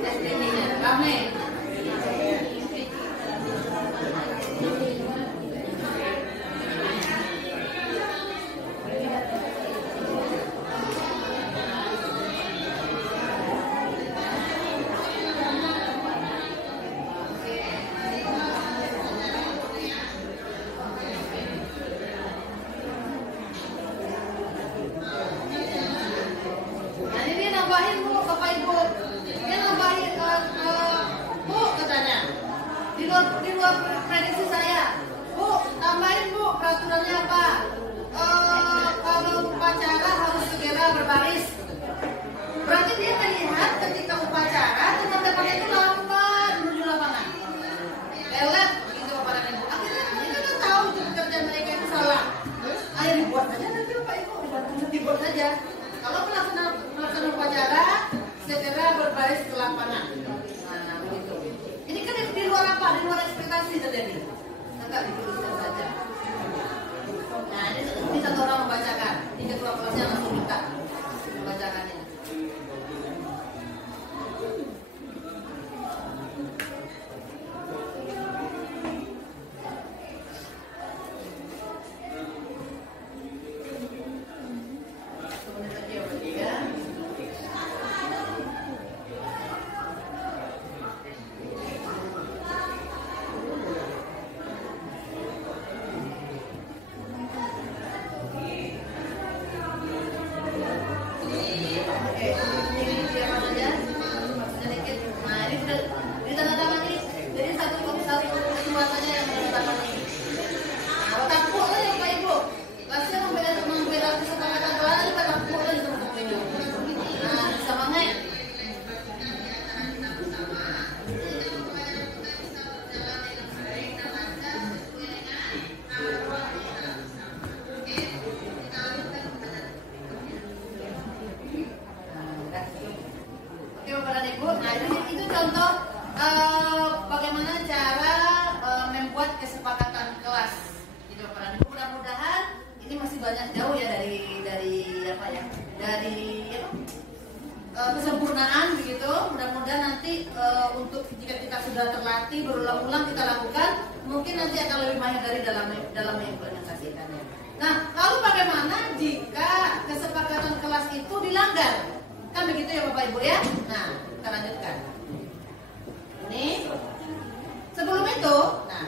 STD-nya rame. Nah ini dia nambahin Bu, Bapak Ibu. Dia nambahin Bu katanya. Di luar prediksi saya. Bu, tambahin Bu peraturannya apa? Kalau upacara harus segera berbaris. Berarti dia melihat ketika upacara teman-teman itu lambat menuju lapangan. Lelet gitu Bapak dan Ibu. Akhirnya mereka tuh tahu kerja mereka itu salah. Ayo dibuat aja nanti Bapak Ibu, dibuat saja. Kalau melaksanakan upacara segera berbaris ke lapangan. Nah, begitu. Ini kan di luar apa? Di luar ekspektasi terjadi. Enggak dituliskan saja. Nah, ini satu orang membacakan. Ini ketua kelasnya langsung minta membacakannya. Contoh bagaimana cara membuat kesepakatan kelas. Gitu, Bapak Ibu. Mudah-mudahan ini masih banyak jauh ya dari apa ya? Dari kesempurnaan begitu. Mudah-mudahan nanti untuk jika kita sudah terlatih berulang-ulang kita lakukan, mungkin nanti akan lebih banyak dari dalam mengimplementasikannya. Nah, lalu bagaimana jika kesepakatan kelas itu dilanggar? Kan begitu ya Bapak Ibu ya? Nah, kita lanjutkan. Ini sebelum itu, nah,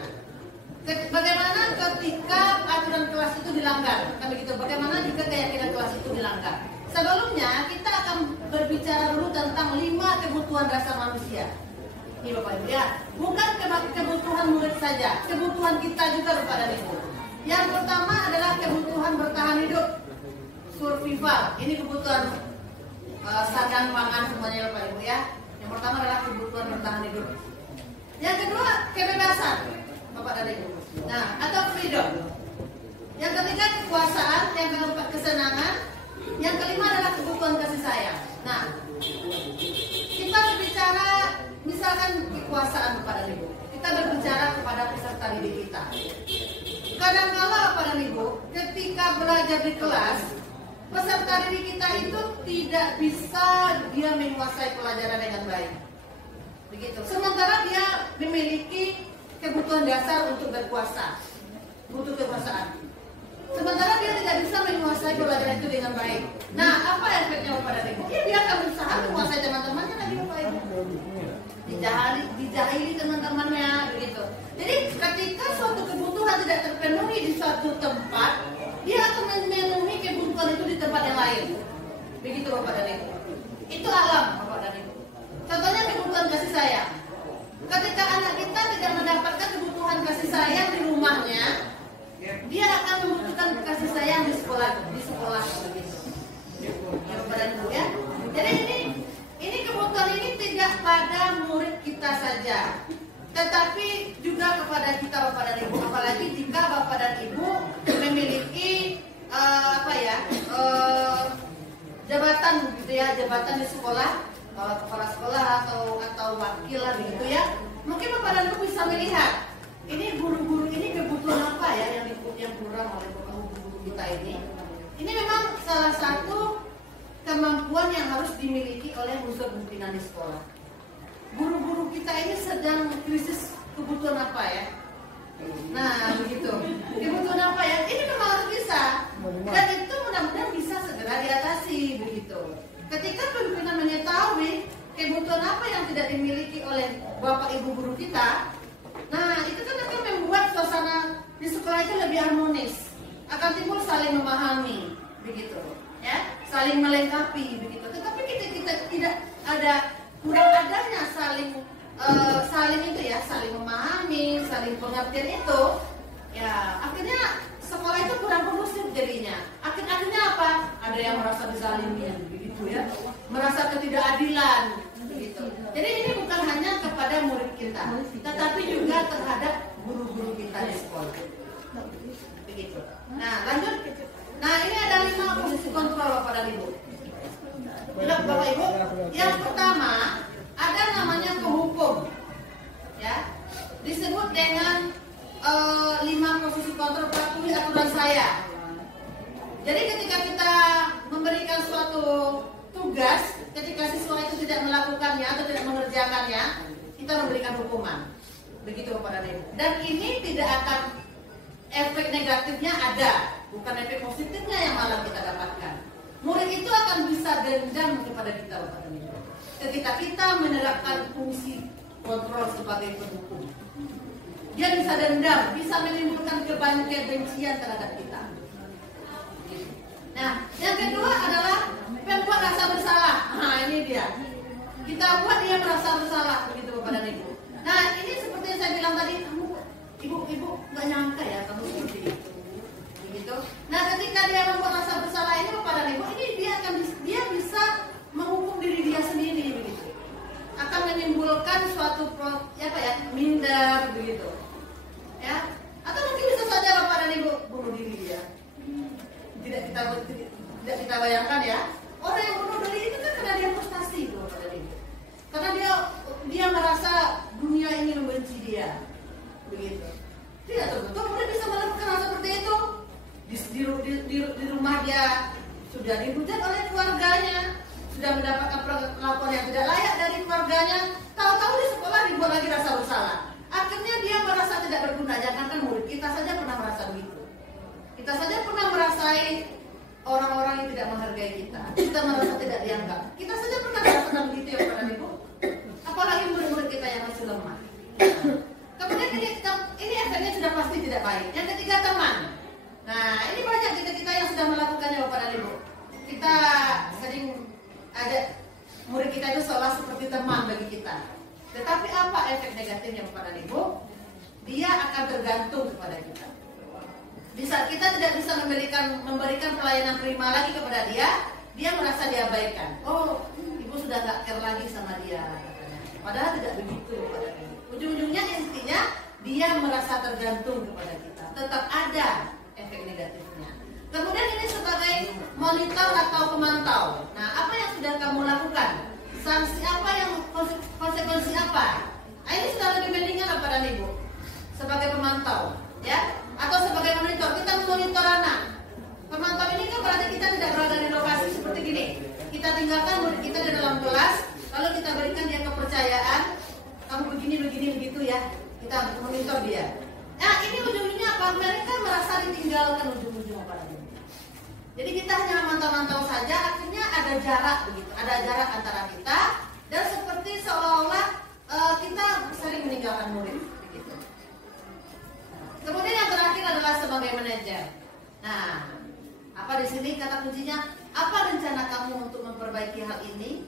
bagaimana ketika aturan kelas itu dilanggar? Kan begitu. Bagaimana jika keyakinan kelas itu dilanggar? Sebelumnya kita akan berbicara dulu tentang 5 kebutuhan dasar manusia. Ini Bapak Ibu ya, bukan kebutuhan murid saja, kebutuhan kita juga Bapak dan Ibu. Yang pertama adalah kebutuhan bertahan hidup, survival. Ini kebutuhan sadang pangan semuanya Bapak Ibu ya. Yang pertama adalah kebutuhan bertahan hidup. Yang kedua kebebasan Bapak dan Ibu. Nah, atau freedom. Yang ketiga kekuasaan, yang keempat kesenangan, yang kelima adalah kebutuhan kasih sayang. Nah, kita berbicara misalkan kekuasaan Bapak dan Ibu. Kita berbicara kepada peserta didik kita. Kadang-kala Bapak dan Ibu, ketika belajar di kelas, peserta didik kita itu tidak bisa dia menguasai pelajaran dengan baik. Begitu. Sementara dia memiliki kebutuhan dasar untuk berkuasa, butuh kekuasaan. Sementara dia tidak bisa menguasai pelajaran itu dengan baik. Nah, apa efeknya kepada Ibu? Ya, dia akan berusaha menguasai teman-temannya lagi Bapak Ibu. Dijahili teman-temannya begitu. Jadi ketika suatu kebutuhan tidak terpenuhi di suatu tempat, dia akan memenuhi kebutuhan itu di tempat yang lain. Begitu Bapak dan Ibu. Itu alam Bapak dan Ibu. Contohnya kebutuhan kasih sayang. Ketika anak kita tidak mendapatkan kepada kita Bapak dan Ibu, apalagi jika Bapak dan Ibu memiliki jabatan gitu ya, jabatan di sekolah, kepala sekolah atau wakil lah begitu ya. Mungkin Bapak dan Ibu bisa melihat ini guru-guru ini kebutuhan apa ya yang kurang oleh guru kita ini. Ini memang salah satu kemampuan yang harus dimiliki oleh unsur pimpinan di sekolah. Guru-guru kita ini sedang krisis kebutuhan apa ya? Nah, begitu. Kebutuhan apa ya? Ini memang harus bisa. Dan itu mudah-mudahan bisa segera diatasi begitu. Ketika pimpinan mengetahui kebutuhan apa yang tidak dimiliki oleh Bapak Ibu guru kita, nah itu kan akan membuat suasana di sekolah itu lebih harmonis. Akan timbul saling memahami begitu, ya, saling melengkapi begitu. Tetapi kita tidak ada kurang adanya saling itu ya, saling memahami, saling pengertian itu, ya akhirnya sekolah itu kurang kondusif jadinya. Akhirnya apa? Ada yang merasa dizalimi begitu ya, merasa ketidakadilan begitu. Jadi ini bukan hanya kepada murid kita, tetapi juga terhadap guru-guru kita di sekolah. Begitu. Nah, lanjut. Nah, ini ada 5 posisi kontrol Bapak dan Ibu. Bapak Ibu, yang pertama ada namanya penghukum, ya, disebut dengan 5 posisi kontrol patuhi aturan saya. Jadi ketika kita memberikan suatu tugas, ketika siswa itu tidak melakukannya atau tidak mengerjakannya, kita memberikan hukuman. Begitu Bapak dan Ibu. Dan ini tidak akan efek negatifnya ada, bukan efek positifnya yang malah kita dapatkan. Murid itu akan bisa dendam kepada kita Bapak dan Ibu. Ketika kita menerapkan fungsi kontrol sebagai penghukum, dia bisa dendam, bisa menimbulkan kebencian terhadap kita. Nah, yang kedua adalah membuat rasa bersalah. Nah, ini dia. Kita buat dia merasa bersalah, begitu Bapak dan Ibu. Nah, ini seperti yang saya bilang tadi, ibu nggak nyangka ya kamu seperti itu. Begitu. Nah, ketika dia membuat rasa bersalah ini Bapak dan Ibu, ini dia bisa menghukum diri dia sendiri begitu. Akan menimbulkan suatu minder begitu. Ya. Atau mungkin bisa saja Bapak dan Ibu bunuh diri dia. Tidak kita bayangkan ya. Orang yang bunuh diri itu kan karena dia frustasi Bapak dan Ibu. Karena dia merasa dunia ini membenci dia. Begitu. Tidak tertentu kemudian bisa melakukan hal seperti itu. Di rumah dia sudah dihujat oleh keluarganya, sudah mendapatkan perlakuan yang tidak layak dari keluarganya. Tahu-tahu di sekolah dibuat lagi rasa bersalah. Akhirnya dia merasa tidak berguna. Jangankan murid, kita saja pernah merasa begitu. Kita saja pernah merasai orang-orang yang tidak menghargai kita. Kita merasa tidak dianggap. Kita saja pernah merasakan begitu ya Bapak dan Ibu. Apalagi murid-murid kita yang masih lemah. Kemudian ini efeknya sudah pasti tidak baik. Yang ketiga, teman. Nah, ini banyak kita yang sudah melakukannya Bapak dan Ibu. Kita sering ada murid kita itu seolah seperti teman bagi kita. Tetapi apa efek negatifnya Bapak dan Ibu? Dia akan tergantung kepada kita. Bisa kita tidak bisa memberikan pelayanan prima lagi kepada dia merasa diabaikan. Oh, ibu sudah nggak care lagi sama dia, katanya. Padahal tidak begitu Bapak dan Ibu. Ujung-ujungnya intinya dia merasa tergantung kepada kita. Tetap ada efek negatifnya. Kemudian ini sebagai monitor atau pemantau. Nah, apa yang sudah kamu lakukan? Sanksi apa yang konsekuensi apa? Nah, ini sudah lebih mendingan Bapak dan Ibu. Sebagai pemantau, ya, atau sebagai monitor, kita memonitor anak. Pemantau ini kan berarti kita tidak berada di lokasi seperti gini. Kita tinggalkan murid kita di dalam kelas, lalu kita berikan dia kepercayaan. Kamu begini begitu ya. Kita monitor dia. Nah, ini ujungnya apa? Mereka merasa ditinggalkan ujung-ujung Bapak dan Ibu. Jadi kita hanya mantau-mantau saja, akhirnya ada jarak begitu, ada jarak antara kita dan seperti seolah-olah kita sering meninggalkan murid begitu. Kemudian yang terakhir adalah sebagai manajer. Nah, apa di sini kata kuncinya? Apa rencana kamu untuk memperbaiki hal ini?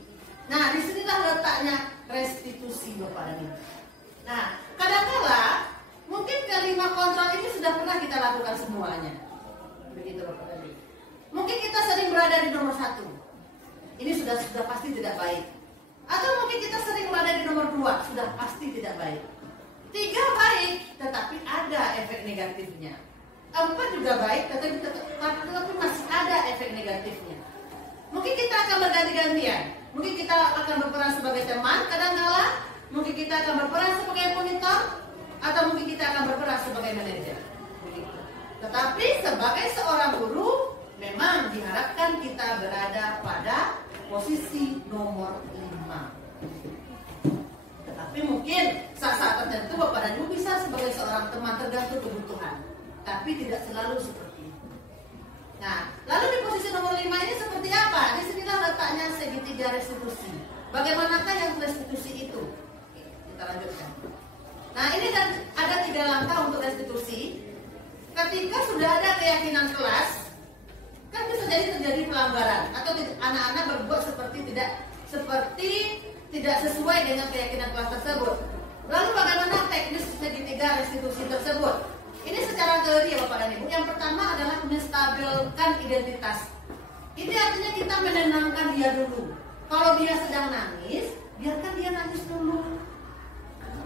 Nah, disinilah letaknya restitusi Bapak dan Ibu. Nah, kadang-kala mungkin kelima kontrol ini sudah pernah kita lakukan semuanya. Begitu Bapak dan Ibu. Mungkin kita sering berada di nomor 1. Ini sudah pasti tidak baik. Atau mungkin kita sering berada di nomor 2, sudah pasti tidak baik. 3 baik, tetapi efek negatifnya. 4 juga baik, tetapi masih ada efek negatifnya. Mungkin kita akan berganti-gantian. Mungkin kita akan berperan sebagai teman kadang-kala, mungkin kita akan berperan sebagai monitor, atau mungkin kita akan berperan sebagai manajer. Tetapi sebagai seorang guru, memang diharapkan kita berada pada posisi nomor 5. Tetapi mungkin saat-saat tertentu Bapak dan Ibu bisa sebagai seorang teman tergantung kebutuhan. Tapi tidak selalu seperti itu. Nah, lalu di posisi nomor 5 ini seperti apa? Disinilah letaknya segitiga restitusi. Bagaimanakah yang restitusi itu? Oke, kita lanjutkan. Nah, ini ada 3 langkah untuk restitusi. Ketika sudah ada keyakinan kelas, kan bisa jadi terjadi pelanggaran atau anak-anak berbuat seperti tidak sesuai dengan keyakinan kelas tersebut. Lalu bagaimana teknis segitiga restitusi tersebut? Ini secara teori ya Bapak dan Ibu. Yang pertama adalah menstabilkan identitas. Ini artinya kita menenangkan dia dulu. Kalau dia sedang nangis, biarkan dia nangis dulu.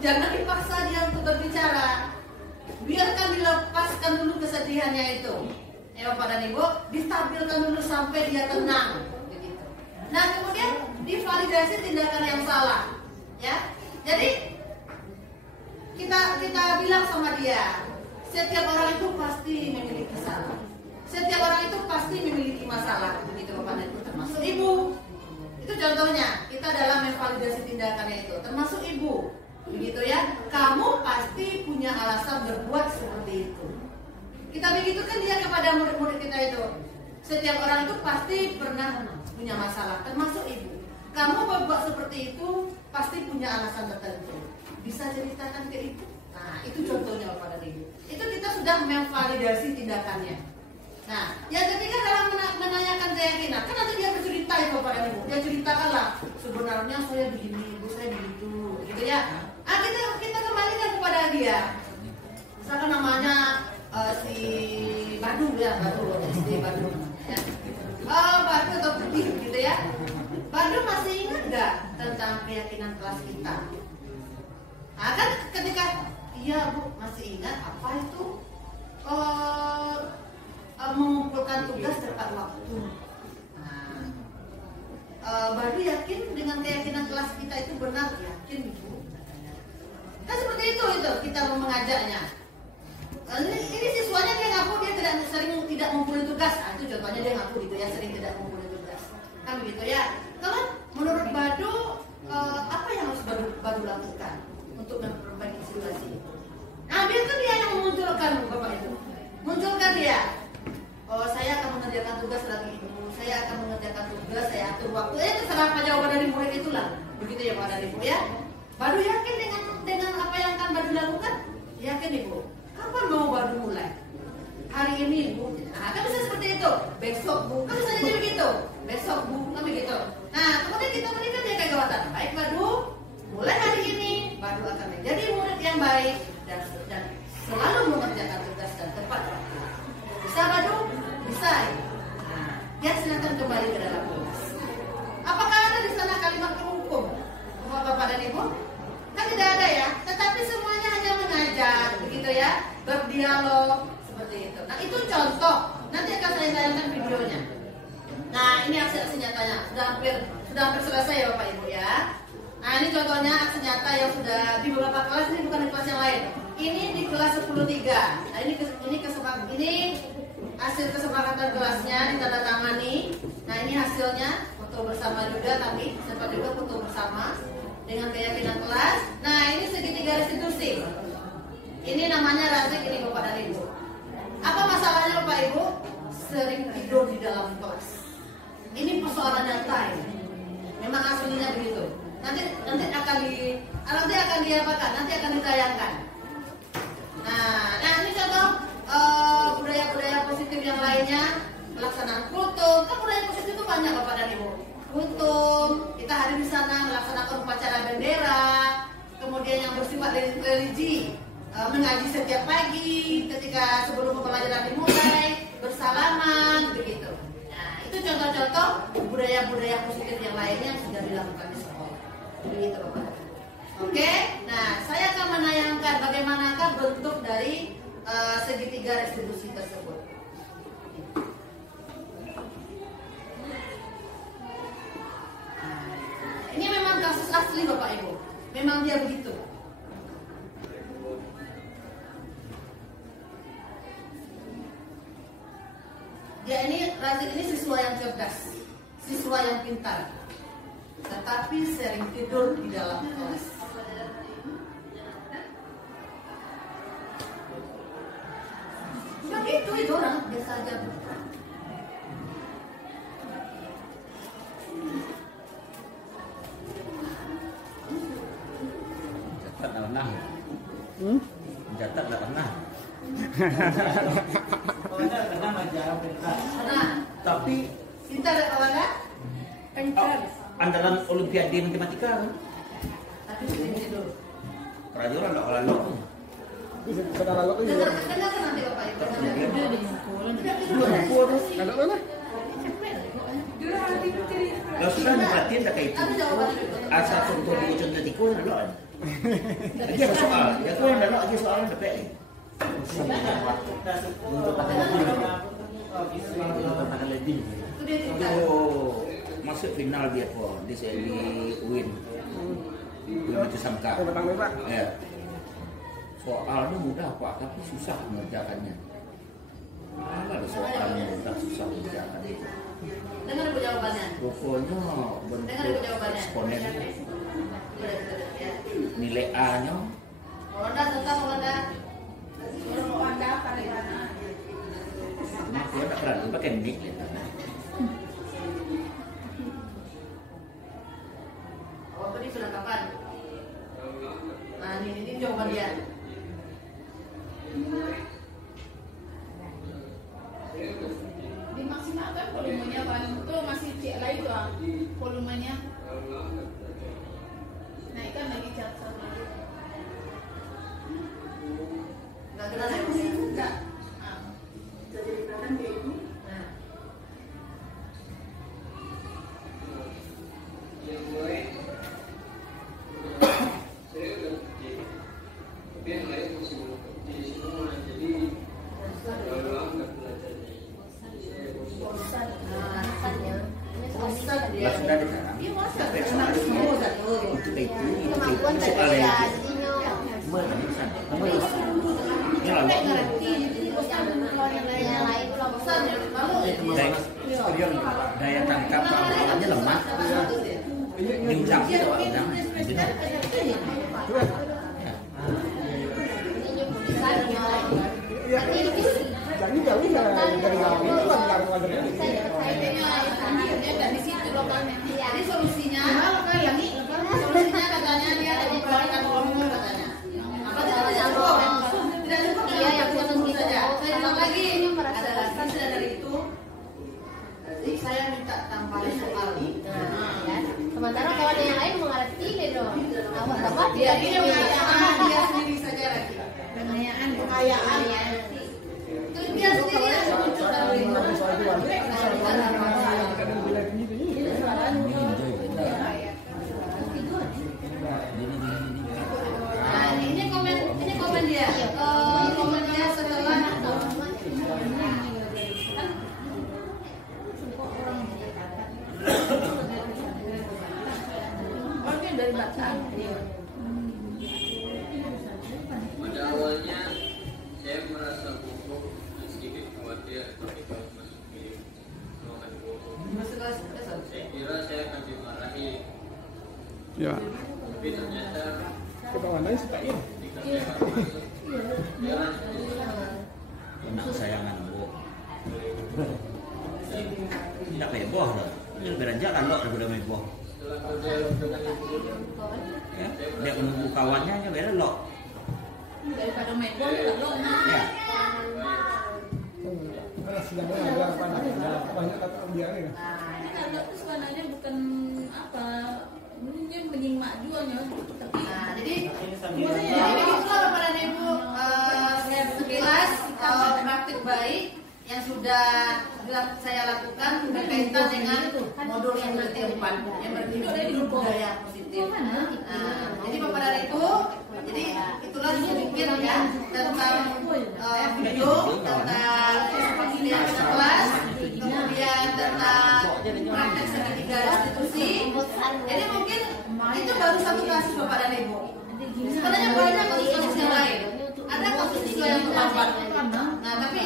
Jangan dipaksa dia untuk berbicara. Biarkan dilepaskan dulu kesedihannya itu. Ya Bapak dan Ibu, distabilkan dulu sampai dia tenang. Begitu. Nah kemudian divalidasi tindakan yang salah. Ya, jadi kita bilang sama dia, setiap orang itu pasti memiliki salah. Setiap orang itu pasti memiliki masalah. Begitu Bapak dan Ibu, termasuk ibu. Itu contohnya, kita dalam memvalidasi tindakannya itu, termasuk ibu. Begitu ya, kamu pasti punya alasan berbuat seperti itu. Kita begitukan dia kepada murid-murid kita itu. Setiap orang itu pasti pernah punya masalah, termasuk ibu. Kamu berbuat seperti itu pasti punya alasan tertentu. Bisa ceritakan ke ibu? Nah, itu contohnya Bapak dan Ibu. Itu kita sudah memvalidasi tindakannya. Nah, yang ketiga dalam menanyakan keyakinan. Kan nanti dia bercerita ya Bapak dan Ibu. Dia ceritakanlah, sebenarnya saya begini, ibu saya begitu, gitu ya. Ah, kita kembalikan kepada dia. Misalkan namanya si Badu ya, Badu SD Badu. Ya. Badu atau Putih gitu ya. Badu masih ingat nggak tentang keyakinan kelas kita? Nah, kan ketika iya Bu masih ingat apa itu mengumpulkan tugas tepat waktu. Nah, Badu yakin dengan keyakinan kelas kita itu benar? Yakin Bu. Kan seperti itu kita mau mengajaknya. Ini siswanya dia ngaku dia sering tidak mengumpulkan tugas. Nah, itu contohnya dia ngaku gitu ya, sering tidak mengumpulkan tugas. Kan begitu ya. Kalau menurut Badu apa yang harus Badu lakukan untuk memperbaiki situasi itu? Nah, biarkan dia yang memunculkan Bapak itu. Munculkan dia. Oh, saya akan mengerjakan tugas lagi itu. Saya akan mengerjakan tugas, saya atur waktu. Terserah apa jawaban dari murid itulah. Begitu ya Pak dan Ibu ya. Badu yakin dengan apa yang akan Badu lakukan? Yakin Ibu. Kapan mau Badu mulai? Hari ini Bu. Nah, kan bisa seperti itu. Besok Bu. Kan bisa jadi begitu. Besok Bu. Kan begitu. Nah, kemudian kita berikan dia kekuatan. Baik Badu, mulai hari ini Badu akan menjadi murid yang baik dan selalu mengerjakan tugas dan tepat waktu. Bisa Badu? Bisa. Nah, dia silakan kembali ke dalam kelas. Apakah ada di sana kalimat penghukum? Bapak dan Ibu? Kan tidak ada ya. Tetapi semuanya hanya mengajak, begitu ya, berdialog seperti itu. Nah itu contoh. Nanti akan saya tayangkan videonya. Nah ini aksi nyatanya. Sudah hampir selesai ya Bapak Ibu ya. Nah ini contohnya aksi nyata yang sudah di beberapa kelas, ini bukan di kelas yang lain. Ini di kelas 10.3. Nah ini hasil kesepakatan kelasnya ditandatangani. Nah ini hasilnya, foto bersama juga kami, sempat juga foto bersama dengan keyakinan kelas. Nah ini segitiga restitusi. Ini namanya Razik, ini Bapak dan Ibu. Apa masalahnya Bapak Ibu? Sering tidur di dalam kelas. Ini persoalan nyata ini. Memang aslinya begitu. Nanti akan diapakan? Nanti akan ditayangkan. Nah ini contoh budaya-budaya positif yang lainnya, pelaksanaan kultum. Kan budaya positif itu banyak Bapak dan Ibu. Kultum, kita hadir di sana melaksanakan upacara bendera, kemudian yang bersifat religi, mengaji setiap pagi, ketika sebelum pembelajaran dimulai, bersalaman, begitu. Nah itu contoh-contoh budaya-budaya positif yang lainnya yang sudah dilakukan di sekolah. Begitu Bapak. Oke, nah saya akan menayangkan bagaimanakah bentuk dari segitiga restitusi tersebut. Ini memang kasus asli Bapak Ibu. Memang dia begitu. Dia ini Razid ini siswa yang cerdas, siswa yang pintar, tetapi sering tidur di dalam kelas. Begitu itu orang biasa aja. Catat tak pernah. Catat tak pernah. Komandan pernah ngajar pintar. Nah, Tapi pintar ada kawan andalan Olimpiade matematika kan. tapi sering tidur. Kerajuran lah kalau Dengar nanti Bapak Ibu. Kalau sudah perhatiin tak kayak itu. Tapi jawabannya Asal contoh di ujung detikun ada. Dia soal, dia tu yang ada aja soalnya dapat. itu dia cerita. Oh, masuk final dia pun di seri win. Win macam sangka. Ya. Soalnya mudah Pak, tapi susah mengerjakannya. Ada soalnya mudah susah mengerjakannya. Dengar ibu jawabannya. Pokoknya Dengar ibu bentuk jawabannya. eksponen Ya. nilai A-nya Wanda tentang Wanda. Suruh Anda pada mana? aku tak pernah pakai mic ya. Oh, tadi sudah kapan? Nah, ini jawaban dia. Dimaksimalkan volumenya kan itu masih cek lagi tuh volumenya naikkan lagi cat sama Enggak kenal ya? enggak nah. Nah. Lah sudah di sana. Iya, masa? Sampai Kenal soal semua itu. kan? Oh, Untuk itu Kemampuan tak soal ada yang jadinya. ini lah. Yang lain tuh Bosan ya? Lalu Daya tangkap lawannya lemah. Diulang itu orang. Jadi solusinya solusinya katanya dia ada dikeluarkan volume katanya. Apa tidak cukup? Tidak cukup Iya, yang dengan khusus volume gitu. saja. Saya bilang lagi Ini merasa adalah kan sudah dari itu. Jadi saya minta tambahin soal. Sementara kawan yang lain mengerti deh dong. Awak bapak Dia tidak dia mengatakan dia sendiri saja lagi. Kekayaan. Itu dia sendiri yang muncul dari itu. Nah, ini komen dia. Komen dia setelah Mungkin dari bacaan. Pada awalnya saya merasa gugup dan sedikit khawatir tapi kalau masuk film akan gugup. masuk kelas Saya kira saya akan dimarahi, Ya. tapi ternyata Ketahuan suka ini. ketika saya akan masuk, dia langsung Anak kesayangan bu. Tidak kayak boh loh. Ini beranjak lah lo daripada main boh. setelah berdialog dengan ibu, Ya. Dia menunggu kawannya aja beda lo. daripada main bola lo Ya. Banyak kata dia ini. kalau itu sebenarnya bukan apa dia menyimak jualnya tapi Nah, jadi Ini sambil jadi begitulah Bapak dan Ibu sekilas praktik baik yang sudah saya lakukan berkaitan dengan modul yang berkehidupan yang berhidup budaya positif. Nah, jadi Bapak dan Ibu, jadi itulah sedikit ya tentang Sebenarnya banyak kasus-kasus yang lain. Ada kasus siswa yang terlambat. Nah, tapi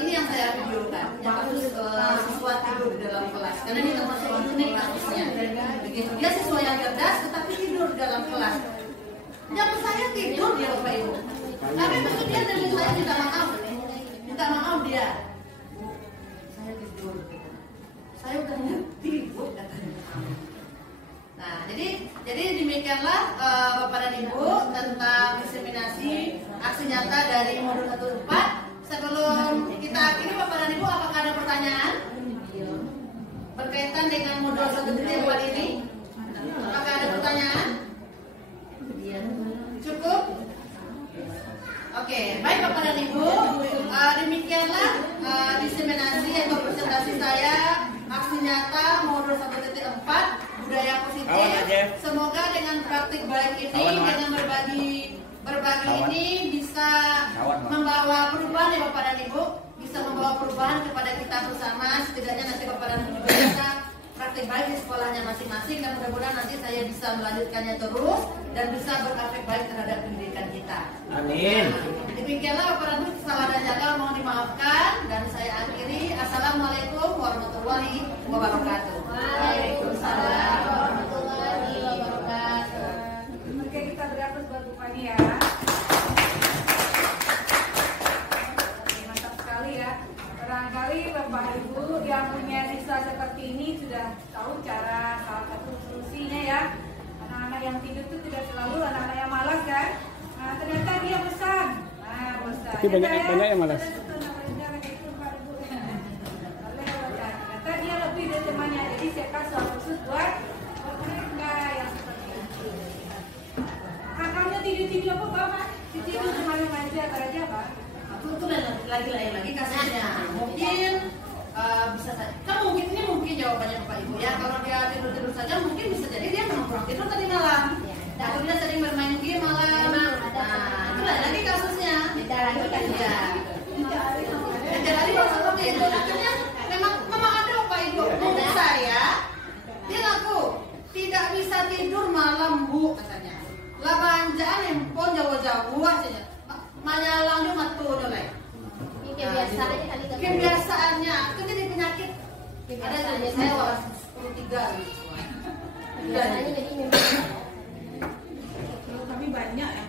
ini yang saya videokan, yang kasus siswa tidur di dalam kelas. Karena ini termasuk unik kasusnya. Begitu dia siswa yang cerdas, tetapi tidur di dalam kelas. Yang saya tidur dia Bapak Ibu. Tapi begitu dia dari saya minta maaf dia. Saya tidur. Saya udah ngerti Bu katanya. Nah, jadi demikianlah Bapak dan Ibu tentang diseminasi aksi nyata dari modul 14. Sebelum kita akhiri Bapak dan Ibu, apakah ada pertanyaan berkaitan dengan modul 1.4 ini? Apakah ada pertanyaan? Cukup? Oke, baik Bapak dan Ibu, demikianlah diseminasi atau presentasi saya aksi nyata modul 1.4 budaya positif. Semoga dengan praktik baik ini, dengan berbagi ini bisa membawa perubahan ya Bapak dan Ibu, bisa membawa perubahan kepada kita bersama. Setidaknya nanti Bapak dan Ibu bisa praktik baik di sekolahnya masing-masing, dan mudah-mudahan nanti saya bisa melanjutkannya terus dan bisa berefek baik terhadap pendidikan kita. Amin. Demikianlah Bapak dan Ibu, salah dan jaga mohon dimaafkan, dan saya akhiri. Assalamualaikum warahmatullahi wabarakatuh. Waalaikumsalam warahmatullahi wabarakatuh. Oke, kita beratus buat Bu Fani ya. Oke, mantap sekali ya. Barangkali Bapak Ibu yang punya siswa seperti ini sudah tahu cara salah satu solusinya ya. Anak-anak yang tidur itu tidak selalu anak-anak yang malas kan. Nah, ternyata dia pesan. Nah, pesan. Tapi banyak yang malas. Ternyata dia lebih dari temannya. Jadi saya kasih khusus buat mereka yang seperti itu. Kakaknya tidur apa Bapak? Tidur kemana-mana aja Pak. Itu lagi kasusnya. Mungkin bisa saja. Kan mungkin jawabannya Bapak Ibu ya. Kalau dia tidur saja mungkin bisa jadi dia memang kurang tidur tadi malam. Atau dia sering bermain game malam. Nah, itu lagi kasusnya. Beda lagi kan ya. Jadi maksudnya itu akhirnya memang ada Bapak Ibu. Menurut saya dia ngaku tidak bisa tidur malam Bu katanya. Lah banjaan handphone jauh-jauh saja. Manyalang dia matu nyolek. Ini kebiasaannya kali kan. Kebiasaannya itu jadi penyakit. Ada saja saya kelas 13. Biasanya jadi memang Kami banyak yang